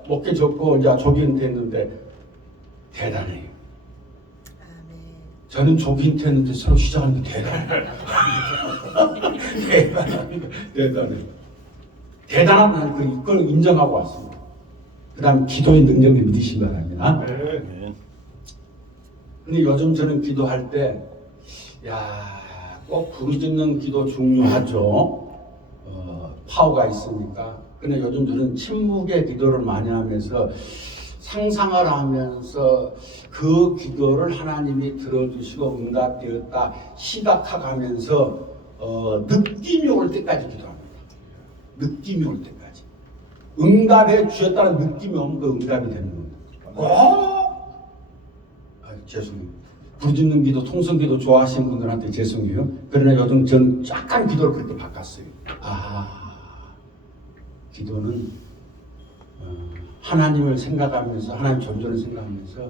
목회 접고 이제 조기 은퇴했는데 대단해요. 저는 조기 은퇴했는데 새로 시작하는데 대단해요. 대단해요. 대단한 그걸 인정하고 왔습니다. 그 다음 기도의 능력을 믿으신 바랍니다. 근데 요즘 저는 기도할 때, 꼭 부르짖는 기도 중요하죠. 파워가 있으니까. 근데 요즘 저는 침묵의 기도를 많이 하면서 상상을 하면서 그 기도를 하나님이 들어주시고 응답되었다 시각화가면서 느낌이 올 때까지 기도합니다. 느낌이 올 때까지. 응답해 주셨다는 느낌이 오면 그 응답이 되는 겁니다. 죄송해요. 부르짖는 기도, 통성 기도 좋아하시는 분들한테 죄송해요. 그러나 요즘 전 약간 기도를 그렇게 바꿨어요. 기도는 하나님을 생각하면서 하나님 존재를 생각하면서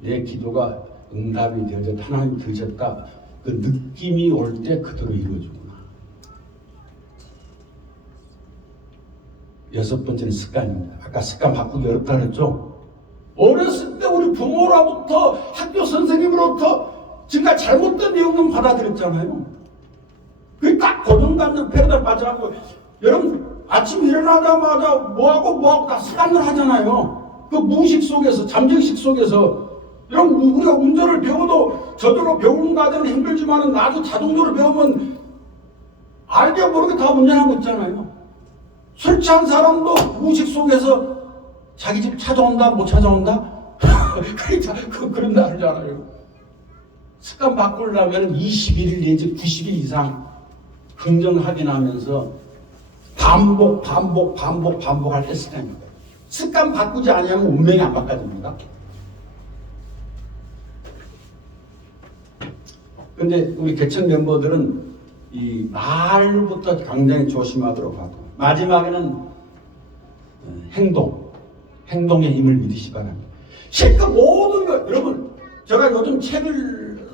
내 기도가 응답이 되어졌다. 하나님 들으셨다. 그 느낌이 올 때 그대로 이루어지구나. 여섯 번째는 습관입니다. 아까 습관 바꾸기 어렵다 그랬죠? 어렸을 때 우리 부모로부터 학교 선생님으로부터 지금까지 잘못된 내용은 받아들였잖아요. 그게 딱 고정관념 패러다임 빠져갖고 여러분 아침 일어나자마자 뭐하고 다 습관을 하잖아요. 그 무의식 속에서 잠재의식 속에서 여러분 우리가 운전을 배워도 저절로 배우는 과정은 힘들지만 나도 자동차를 배우면 알게 모르게 다 운전하고 있잖아요. 술 취한 사람도 무의식 속에서 자기 집 찾아온다, 못 찾아온다? 그런 날이잖아요. 습관 바꾸려면 21일 내지 90일 이상 긍정 확인하면서 반복할 때 습관입니다. 습관 바꾸지 않으면 운명이 안 바꿔집니다. 근데 우리 개척 멤버들은 이 말부터 굉장히 조심하도록 하고 마지막에는 행동의 힘을 믿으시 바랍니다. 그 모든 것 여러분 제가 요즘 책을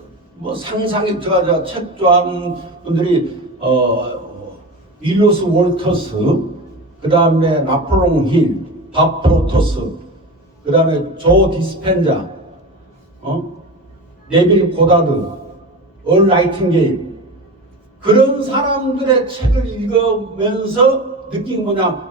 상상해 제가 책 좋아하는 분들이 윌러스 월터스 그 다음에 나폴롱 힐, 밥 프로토스 그 다음에 조 디스펜자 네빌 고다드 얼 나이팅게일 그런 사람들의 책을 읽으면서 느낀 게 뭐냐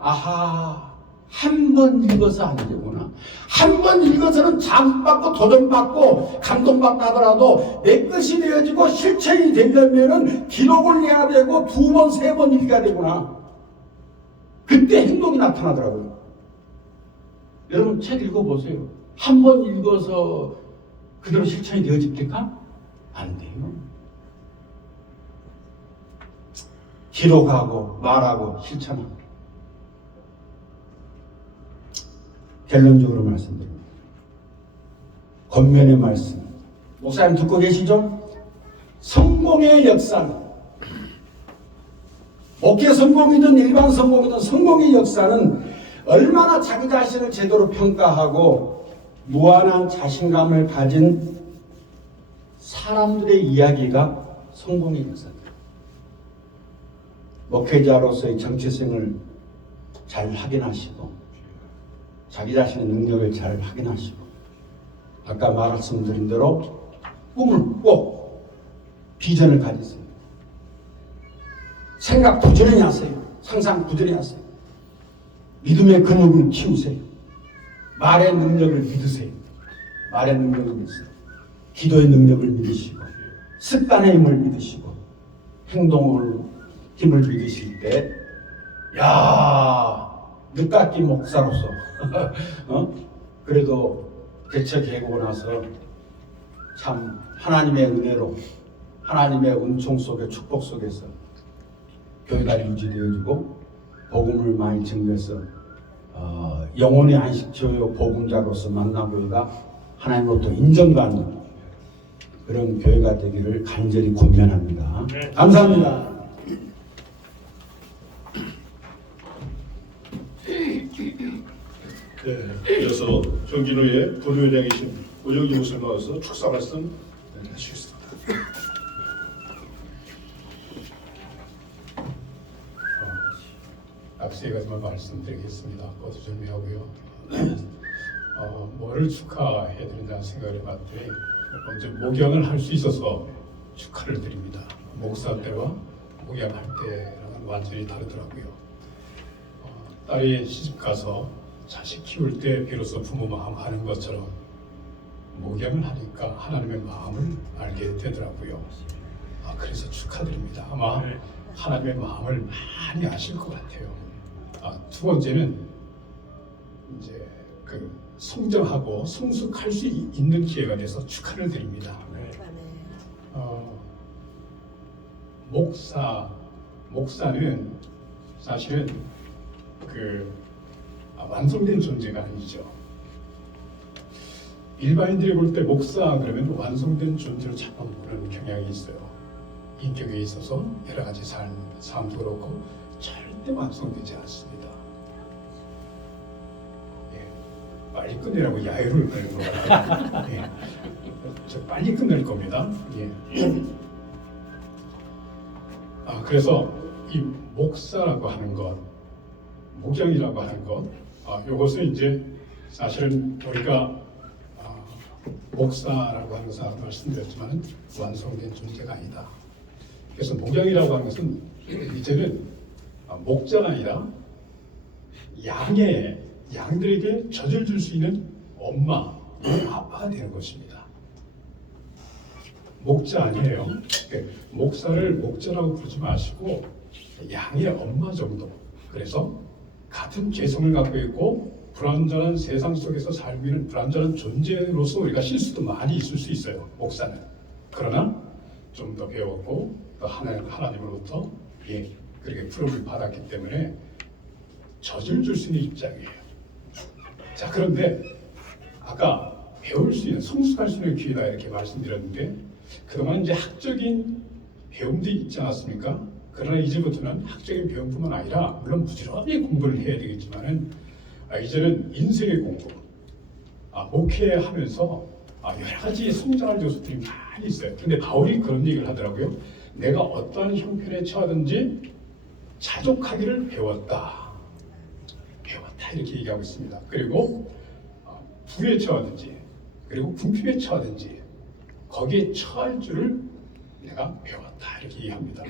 한 번 읽어서 안 되구나. 한 번 읽어서는 자극받고 도전받고 감동받다 하더라도 내 것이 되어지고 실천이 되려면은 기록을 해야 되고 2번, 3번 읽어야 되구나. 그때 행동이 나타나더라고요. 여러분 책 읽어보세요. 한 번 읽어서 그대로 실천이 되어집니까? 안 돼요. 기록하고 말하고 실천하고. 결론적으로 말씀드립니다. 권면의 말씀. 목사님 듣고 계시죠? 성공의 역사는, 목회 성공이든 일반 성공이든 성공의 역사는 얼마나 자기 자신을 제대로 평가하고 무한한 자신감을 가진 사람들의 이야기가 성공의 역사입니다. 목회자로서의 정체성을 잘 확인하시고 자기 자신의 능력을 잘 확인하시고 아까 말씀드린 대로 꿈을 꼭 비전을 가지세요. 생각 부지런히 하세요. 상상 부지런히 하세요. 믿음의 근육을 키우세요. 말의 능력을 믿으세요. 말의 능력을 믿으세요. 기도의 능력을 믿으시고 습관의 힘을 믿으시고 행동을 힘을 믿으실 때, 야, 늦깎이 목사로서 그래도 개척해보고 나서 참 하나님의 은혜로 하나님의 은총 속에 축복 속에서 교회가 유지되어지고 복음을 많이 증거해서 영혼의 안식처요 복음자로서 만나교회가 하나님으로부터 인정받는 그런 교회가 되기를 간절히 권면합니다. 감사합니다. 네, 이어서 정진호의 부교장이신 오정진 목사님 나와서 축사 말씀 하시겠습니다. 앞서 가지만 말씀드리겠습니다. 거두절미하고요. 뭐를 축하해야 되는지 생각을 해봤더니 먼저 목양을 할 수 있어서 축하를 드립니다. 목사 때와 목양할 때랑은 완전히 다르더라고요. 딸이 시집 가서 자식 키울 때 비로소 부모 마음 하는 것처럼 목양을 하니까 하나님의 마음을 알게 되더라고요. 그래서 축하드립니다. 아마 하나님의 마음을 많이 아실 것 같아요. 두 번째는 이제 그 성장하고 성숙할 수 있는 기회가 돼서 축하를 드립니다. 목사는 사실은 완성된 존재가 아니죠. 일반인들이 볼 때 목사 그러면 완성된 존재로 자꾸 보는 경향이 있어요. 인격에 있어서 여러 가지 삶도 그렇고 절대 완성되지 않습니다. 빨리 끝내라고 야유를 하는 것 같아요. 저 빨리 끝낼 겁니다. 그래서 이 목사라고 하는 것, 목양이라고 하는 것, 이것은 이제 사실은 우리가 목사라고 하는 사람 말씀드렸지만 완성된 존재가 아니다. 그래서 목양이라고 하는 것은 이제는 목자가 아니라 양들에게 젖을 줄 수 있는 엄마, 아빠가 되는 것입니다. 목자 아니에요. 목사를 목자라고 부르지 마시고 양의 엄마 정도. 그래서 같은 개성을 갖고 있고 불완전한 세상 속에서 살고 있는 불완전한 존재로서 우리가 실수도 많이 있을 수 있어요. 목사는. 그러나 좀 더 배웠고 또 하나님으로부터 그렇게 부름을 받았기 때문에 젖을 줄 수 있는 입장이에요. 자, 그런데 아까 배울 수 있는, 성숙할 수 있는 기회다 이렇게 말씀드렸는데 그동안 이제 학적인 배움도 있지 않았습니까? 그러나 이제부터는 학적인 배움뿐만 아니라 물론 부지런히 공부를 해야 되겠지만은 이제는 인생의 공부, 목회하면서 여러 가지 성장할 요소들이 많이 있어요. 근데 바울이 그런 얘기를 하더라고요. 내가 어떠한 형편에 처하든지 자족하기를 배웠다 이렇게 얘기하고 있습니다. 그리고 부에 처하든지 그리고 궁핍에 처하든지 거기에 처할 줄을 내가 배웠다 이렇게 얘기합니다.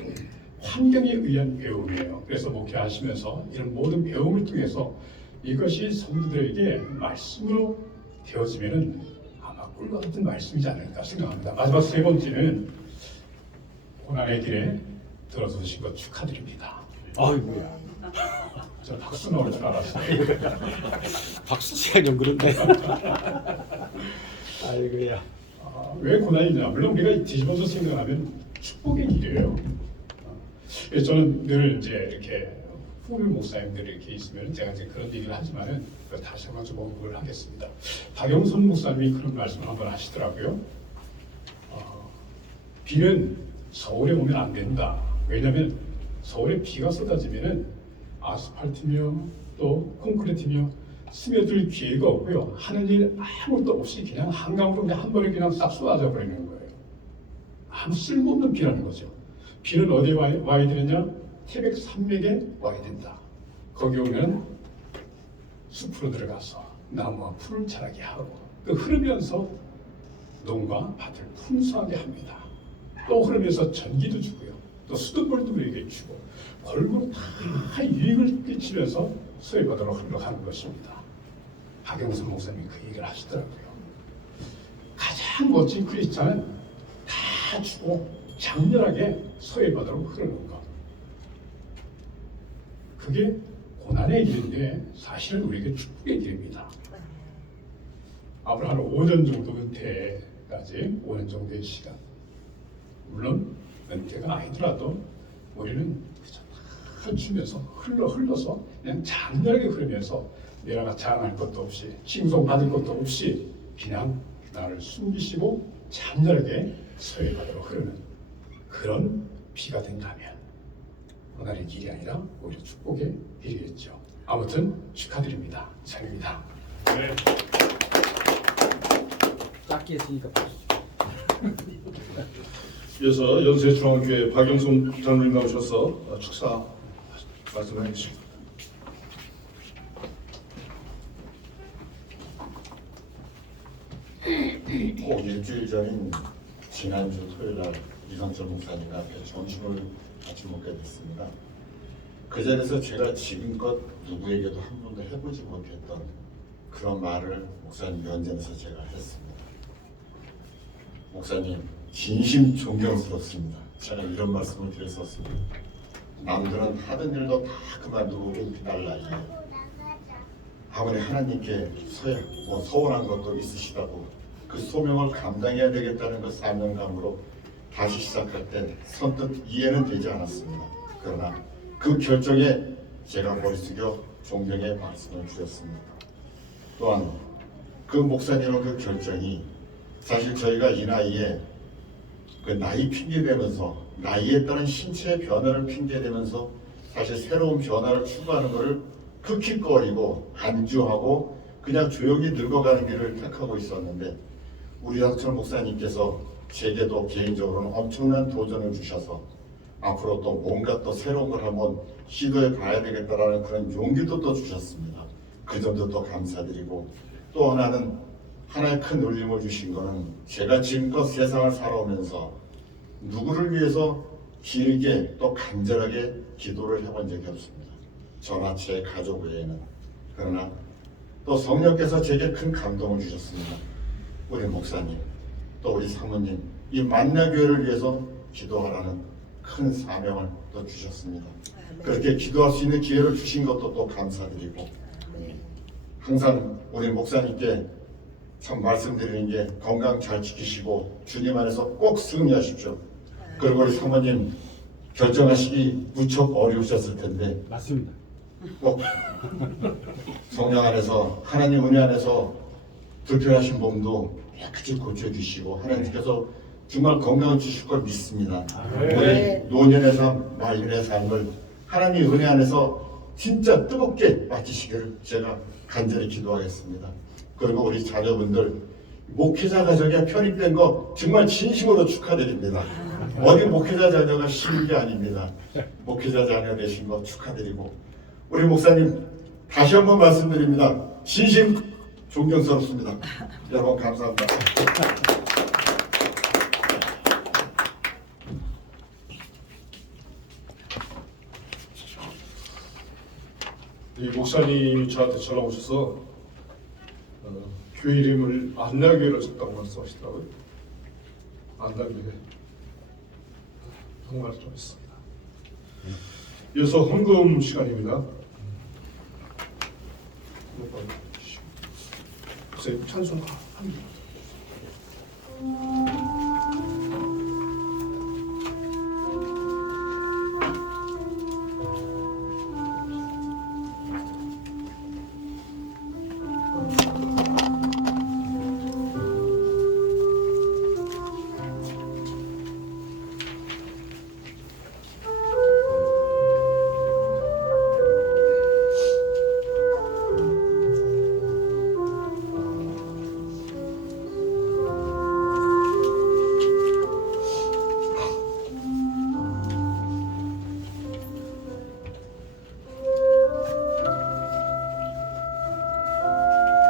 환경에 의한 배움이에요. 그래서 목회하시면서 이런 모든 배움을 통해서 이것이 성도들에게 말씀으로 되어지면은 아마 꿀과 같은 말씀이지 않을까 생각합니다. 마지막 세 번째는 고난의 길에 들어서신 것 축하드립니다. 아이고야. 저 박수 나올 줄 알았어요. 박수 치기가 좀 그런데. 아이고야. 왜 고난이냐? 물론 우리가 뒤집어서 생각하면 축복의 길이에요. 그래서 저는 늘 이제 이렇게 후배 목사님들이 이렇게 있으면 제가 이제 그런 얘기를 하지만은 다시 한번 좀 언급을 하겠습니다. 박영선 목사님이 그런 말씀을 한번 하시더라고요. 비는 서울에 오면 안 된다. 왜냐하면 서울에 비가 쏟아지면은 아스팔트며 또 콘크리트며 스며들 기회가 없고요. 하는 일 아무것도 없이 그냥 한강으로 그냥 한 번에 그냥 싹 쏟아져 버리는 거예요. 아무 쓸모없는 비라는 거죠. 비는 어디에 와야 되느냐? 태백 산맥에 와야 된다. 거기 오면 숲으로 들어가서 나무와 풀을 자라게 하고 또 흐르면서 농가 밭을 풍성하게 합니다. 또 흐르면서 전기도 주고요. 또 수돗물도 우리에게 주고 골고루 다 유익을 끼치면서 서해바다로 흘러가는 것입니다. 박영선 목사님이 그 얘기를 하시더라고요. 가장 멋진 크리스찬은 다 주고 장렬하게 서해바다로 흐르는 것. 그게 고난의 길인데 사실은 우리에게 축복의 길입니다. 앞으로 한 5년 정도 은퇴까지 5년 정도의 시간. 물론 은퇴가 아니더라도 우리는 다 주면서 흘러서 그냥 장렬하게 흐르면서 내가 자랑할 것도 없이 칭송받을 것도 없이 그냥 나를 숨기시고 장렬하게 서해바다로 흐르는 그런 비가 된다면 고난의 길이 아니라 오히려 축복의 길이겠죠. 아무튼 축하드립니다. 이상입니다. 네. 작게 했으니까 박수. 이어서 연세중앙교회 박영선 장로님 나오셔서 축사 말씀을 해주십니다. 일주일 전인 지난주 토요일날 이성철 목사님과 함께 점심을 같이 먹게 됐습니다. 그 자리에서 제가 지금껏 누구에게도 한 번도 해보지 못했던 그런 말을 목사님 면전에서 제가 했습니다. 목사님, 진심 존경스럽습니다. 제가 이런 말씀을 드렸었습니다. 남들은 하던 일도 다 그만두고 은퇴할 나이에 아무리 하나님께 서운한 것도 있으시다고 그 소명을 감당해야 되겠다는 그 사명감으로 다시 시작할 때 선뜻 이해는 되지 않았습니다. 그러나 그 결정에 제가 머리 숙여 존경의 말씀을 드렸습니다. 또한 그 목사님의 그 결정이 사실 저희가 이 나이에 그 나이 핑계대면서 나이에 따른 신체의 변화를 핑계대면서 사실 새로운 변화를 추구하는 것을 흑킥거리고 안주하고 그냥 조용히 늙어가는 길을 택하고 있었는데 우리 양철 목사님께서 제게도 개인적으로는 엄청난 도전을 주셔서 앞으로 또 뭔가 또 새로운 걸 한번 시도해 봐야 되겠다라는 그런 용기도 또 주셨습니다. 그 점도 또 감사드리고 또 하나는 하나의 큰 울림을 주신 거는 제가 지금껏 세상을 살아오면서 누구를 위해서 길게 또 간절하게 기도를 해본 적이 없습니다. 저나 제 가족 외에는. 그러나 또 성령께서 제게 큰 감동을 주셨습니다. 우리 목사님 또 우리 사모님 이 만나교회를 위해서 기도하라는 큰 사명을 또 주셨습니다. 그렇게 기도할 수 있는 기회를 주신 것도 또 감사드리고 항상 우리 목사님께 참 말씀드리는 게 건강 잘 지키시고 주님 안에서 꼭 승리하십시오. 그리고 우리 사모님 결정하시기 무척 어려우셨을 텐데 맞습니다. 꼭 성령 안에서 하나님 은혜 안에서 불편하신 몸도 깨끗이 고쳐주시고 하나님께서 정말 건강을 주실 걸 믿습니다. 우리 노년의 삶, 말년의 삶을 하나님 은혜 안에서 진짜 뜨겁게 마치시기를 제가 간절히 기도하겠습니다. 그리고 우리 자녀분들 목회자 가정에 편입된 거 정말 진심으로 축하드립니다. 어디 목회자 자녀가 쉬운 게 아닙니다. 목회자 자녀 되신 거 축하드리고 우리 목사님 다시 한번 말씀드립니다. 진심 존경스럽습니다. 여러분 감사합니다. 이 목사님이 저한테 전화 오셔서 교회 이름을 안나교회로 썼다고 말씀하시더라고요. 안나교회 정말 좀 했습니다. 이어서 헌금 시간입니다. 목사님 찬송합니다.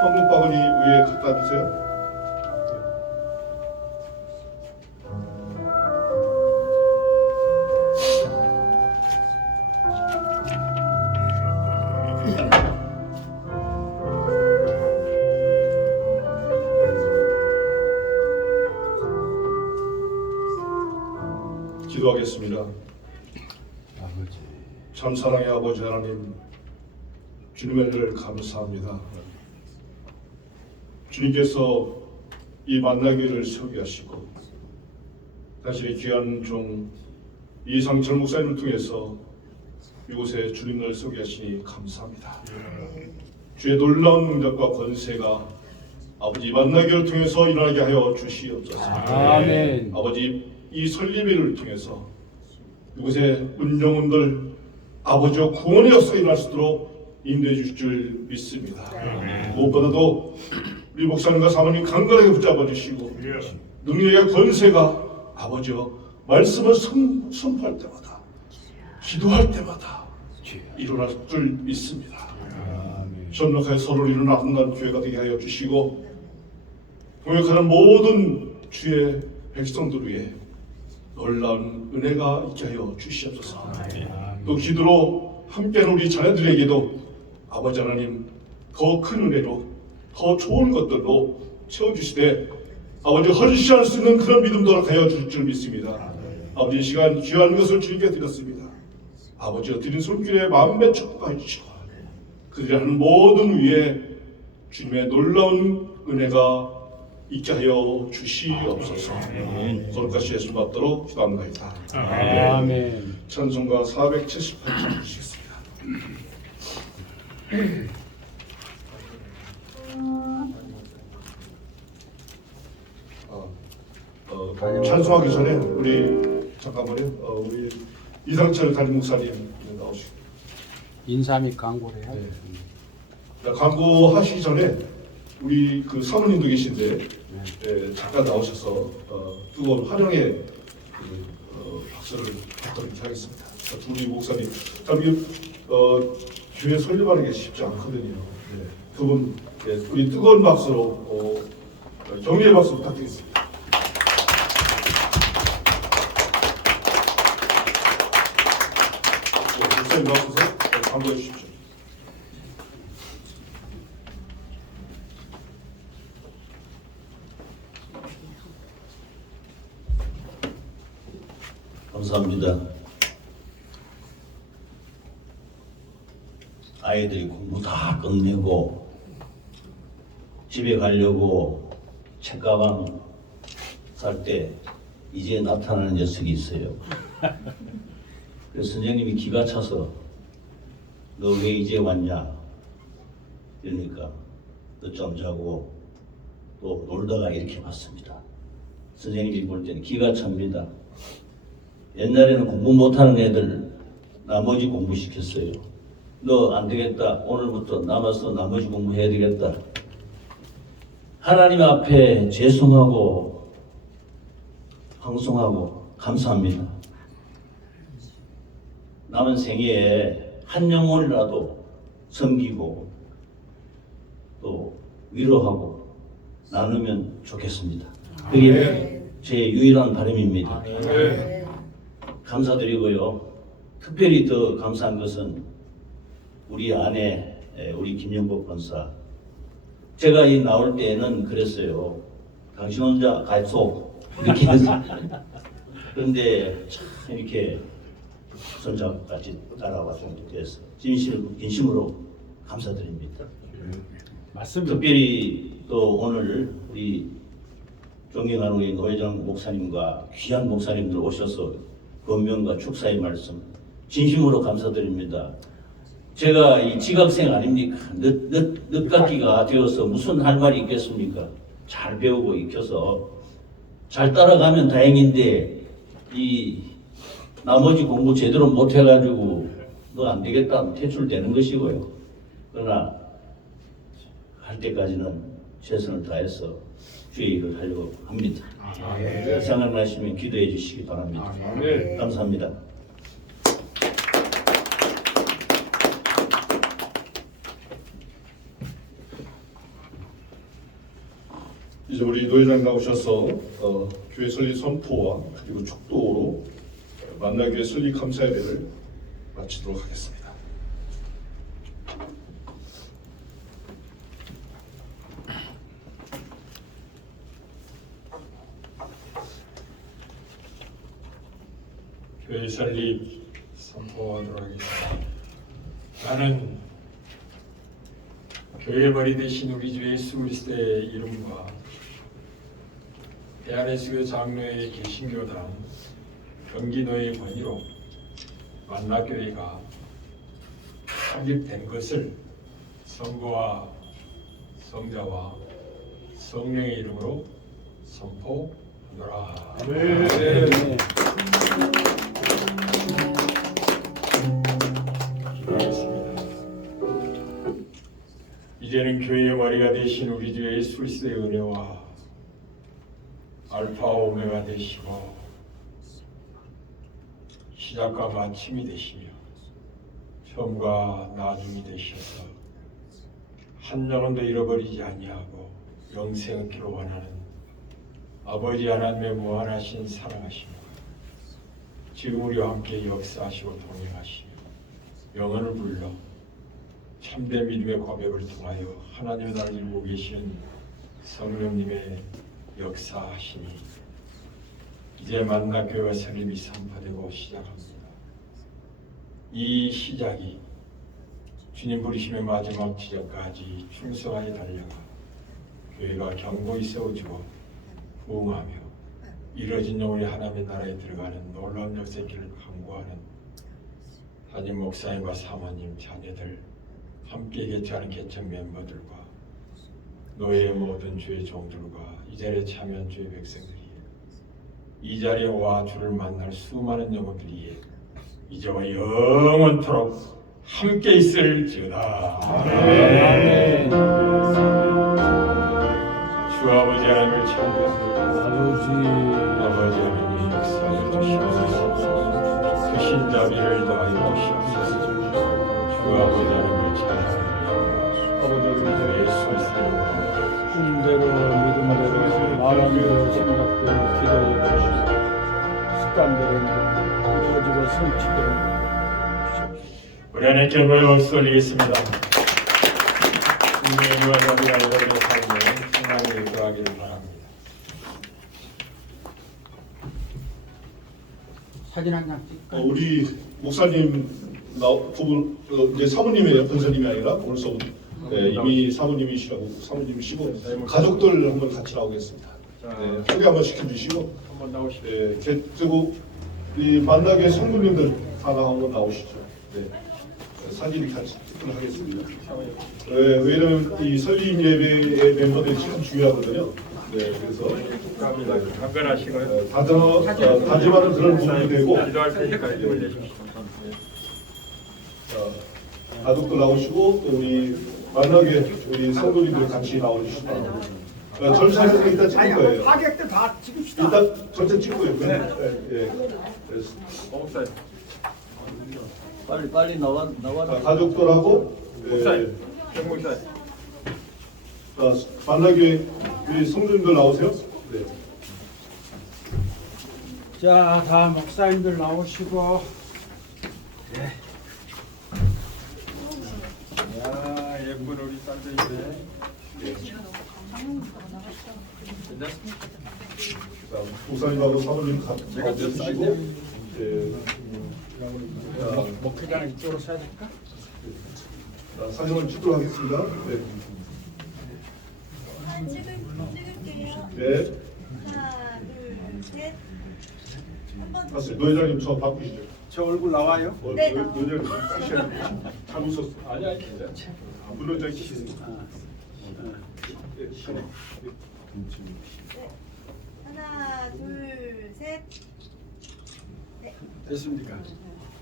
황금바구니 위에 갖다 주세요. 기도하겠습니다. 참 사랑의 아버지 하나님, 주님의 은혜를 감사합니다. 주님께서 이 만나기를 설계하시고 당신의 귀한 종 이상철 목사님을 통해서 이곳에 주님을 소개하시니 감사합니다. 주의 놀라운 능력과 권세가 아버지 이 만나기를 통해서 일어나게 하여 주시옵소서. 아멘. 아버지 이 설립회를 통해서 이곳에 운영원들 아버지와 구원의 역사가 일어날 수 있도록 인도해 주실 줄 믿습니다. 무엇보다도 우리 목사님과 사모님 강건하게 붙잡아 주시고 능력의 권세가 아버지와 말씀을 선포할 때마다 기도할 때마다 일어날 줄 믿습니다. 전력하여 서로를 일어나는 교회가 되게 하여 주시고 동역하는 모든 주의 백성들 위해 놀라운 은혜가 있게 하여 주시옵소서. 또 기도로 함께하는 우리 자녀들에게도 아버지 하나님 더 큰 은혜로 더 좋은 것들로 채워주시되 아버지 헌신할 수 있는 그런 믿음도 하여 주실 줄 믿습니다. 아버지 이 시간 귀한 것을 주님께 드렸습니다. 아버지가 드린 손길에 마음에 축복해 주시고 그들이 하는 모든 위에 주님의 놀라운 은혜가 있게 하여 주시옵소서. 거룩하신 예수 받도록 기도합니다. 아멘. 찬송가 478장 주시겠습니다. 찬송하기 전에 우리 잠깐만요. 우리 이상철 담임 목사님 나오시고 인사 및 광고를 해야 네. 돼. 광고하시기 전에 우리 그 사모님도 계신데 잠깐 나오셔서 뜨거운 환영의 박수를 받도록 하겠습니다. 우리 목사님, 참 교회 설립하는 게 쉽지 않거든요. 그분 우리 뜨거운 박수로 격려의 박수 부탁드리겠습니다. 목사님 나오셔서 광고해 주십시오. 감사합니다. 아이들이 공부 다 끝내고 집에 가려고 책가방 살 때 이제 나타나는 녀석이 있어요. 그래서 선생님이 기가 차서 너 왜 이제 왔냐? 그러니까 늦잠 자고 또 놀다가 이렇게 왔습니다. 선생님이 볼 때는 기가 찹니다. 옛날에는 공부 못하는 애들 나머지 공부시켰어요. 너 안 되겠다. 오늘부터 남아서 나머지 공부해야 되겠다. 하나님 앞에 죄송하고 방송하고 감사합니다. 남은 생애에 한 영혼이라도 섬기고 또 위로하고 나누면 좋겠습니다. 그게 제 유일한 바람입니다. 감사드리고요. 특별히 더 감사한 것은 우리 아내, 우리 김영복 권사. 제가 이 나올 때는 그랬어요. 당신 혼자 갈소 이렇게 해서. 그런데 참 이렇게 손잡까지 따라와서 그래서 진심으로 감사드립니다. 맞습니다. 특별히 또 오늘 우리 존경하는 우리 노회정 목사님과 귀한 목사님들 오셔서 권면과 축사의 말씀 진심으로 감사드립니다. 제가 이 지각생 아닙니까? 늦깎이가 되어서 무슨 할 말이 있겠습니까? 잘 배우고 익혀서 잘 따라가면 다행인데 이 나머지 공부 제대로 못 해가지고 너 안 되겠다 하면 퇴출되는 것이고요. 그러나 할 때까지는 최선을 다해서 주의 일을 하려고 합니다. 생각나시면 기도해 주시기 바랍니다. 감사합니다. 이제 우리 노회장 나오셔서 교회 설립 선포와 그리고 축도로 만나교회 설립 감사 예배를 마치도록 하겠습니다. 교회 설립 선포하도록 하겠습니다. 나는 교회 머리 대신 우리 주 예수 그리스도의 이름과 대한예수교 장로회 개신교단 경기도의 권위로 만나교회가 설립된 것을 성부와 성자와 성령의 이름으로 선포하노라. 네. 기도하겠습니다. 이제는 교회의 머리가 되신 우리 주 예수 그리스도의 은혜와 알파와 오메가 되시고 시작과 마침이 되시며 처음과 나중이 되셔서 한 영혼도 잃어버리지 아니하고 영생 얻기를 원하는 아버지 하나님의 무한하신 사랑하심과 지금 우리와 함께 역사하시고 동행하시며 영혼을 불러 참된 믿음의 고백을 통하여 하나님의 나라를 이루고 계신 성령님의 역사하심이 이제 만나교회가 설립이 선포되고 시작합니다. 이 시작이 주님 부르심의 마지막 지점까지 충성하게 달려가 교회가 견고히 세워지고 부흥하며 이뤄진 영혼이 하나님의 나라에 들어가는 놀라운 역사의 길을 강구하는 담임 목사님과 사모님, 자녀들, 함께 개최하는 개척 멤버들과 노예의 모든 주의 종들과 이 자리에 참여한 주의 백성들이 이 자리에 와 주를 만날 수많은 영혼들이 이제와 영원토록 함께 있을지어다. 아멘. 주 아버지 하나님을 찬양합니다. 아버지 하나님 역사해 주시옵소서. 크신 자비를 더하여 주시옵소서. 주 아버지 하나님을 찬양합니다. 아버지 예수 그리스도의 꿈대로 믿음대로 마음대로 생각대로 기도대로 습관대로 이루어지고 성취되는 우리 안에 경고의 박수 올리겠습니다. 인류와 자비가 여러분의 삶에 평안이 더하기를 바랍니다. 사진 한 장 찍을까요? 우리 목사님 부분 이제 사모님이에요. 권사님이 아니라 오늘서부터 이미 사모님이시고 가족들 한번 같이 나오겠습니다. 네, 소개 한번 시켜주시고 한번 나오시죠. 네, 그리고 이 만나게 성도님들 하나 한번 나오시죠. 네, 사진이 같이 찍도록 하겠습니다. 왜냐면 이 설립 예배의 멤버들이 참 중요하거든요. 네, 그래서 감사합니다. 강건하시고요. 다짐하는 그런 부분이 되고 기도할 테니까 힘을 내십시오. 가족들 나오시고 또 우리 만나게 우리 성도님들 같이 나오시기 바랍니다. 절차는 일단 찍을 거예요. 하객들 다 찍읍시다. 일단 절차 찍고요. 빨리 나와. 가족들하고 목사님. 만나게 우리 성도님들 나오세요. 네. 자, 다 목사님들 나오시고 야, 예쁜 우리 딸들이네. 자, 목사님하고 사모님 같이 주시고. 목회자는 이쪽으로 서야 될까? 자, 사진을 찍도록 하겠습니다. 네. 찍을게요. 네. 하나, 둘, 셋. 한번 더. 봤어요. 노회장님 저 바꾸시죠. 저 얼굴 나와요? 네, 노회장님 잘 웃었어. 아니 아니. 문원장 씨. 하나, 둘, 셋. 됐습니까?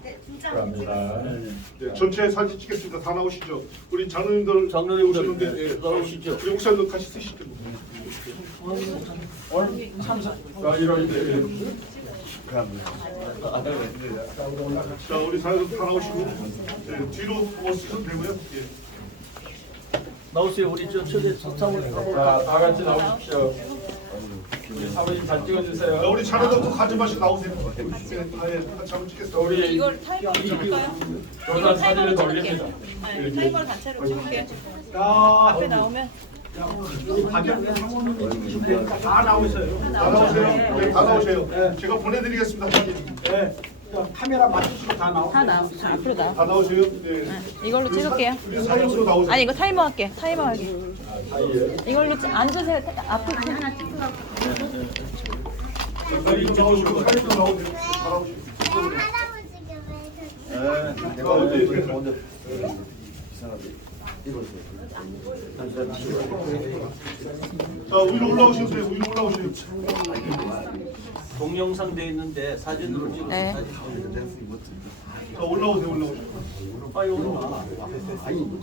네, 진짜 감사합니다. 네, 전체 사진 찍겠습니다. 다 나오시죠. 우리 장로님들 장로님 오시는데 예, 나오시죠. 우리 목사님도 같이 쓰시죠. 오늘 참석. 자, 이런 자, 우리 사장님 다 나오시고 네, 뒤로 뭐 쓰셔도 되고요. 예. 나오세요. 우리 저 초대 사무실 자, 다 같이 나오십시오. 우리 사모님 잘 자, 찍어주세요. 우리 자녀들도 가지 마시고 나오세요. 네, 같이 한번 찍겠습니다. 우리 이걸 타이머로 찍을까요? 조선 사진을 돌립니다. 네, 타이머를 단체로 찍을게요. 자, 앞에 나오면 우리 박영래 사모님 되니까 다 나오세요. 다 나오세요. 네, 다 나오세요. 제가 보내드리겠습니다. 사진. 네. 자, 카메라 맞추시고 다 나오세요. 다 나와. 앞으로 나와. 다 나오세요. 네. 이걸로 찍을게요. 우리 사진으로 나오세요. 아니 이거 타이머 할게. 타이머 할게. 이걸로 앉으세요. 앞으로 하나 찍고. 이쪽 나오시고 사진으로 나오세요. 다 나오시고. 자, 위로 올라오시세요. 위로 올라오세요. 동영상 돼 있는데 사진으로 찍어서 네. 사진. 자, 올라오세요. 올라오세요. 아유.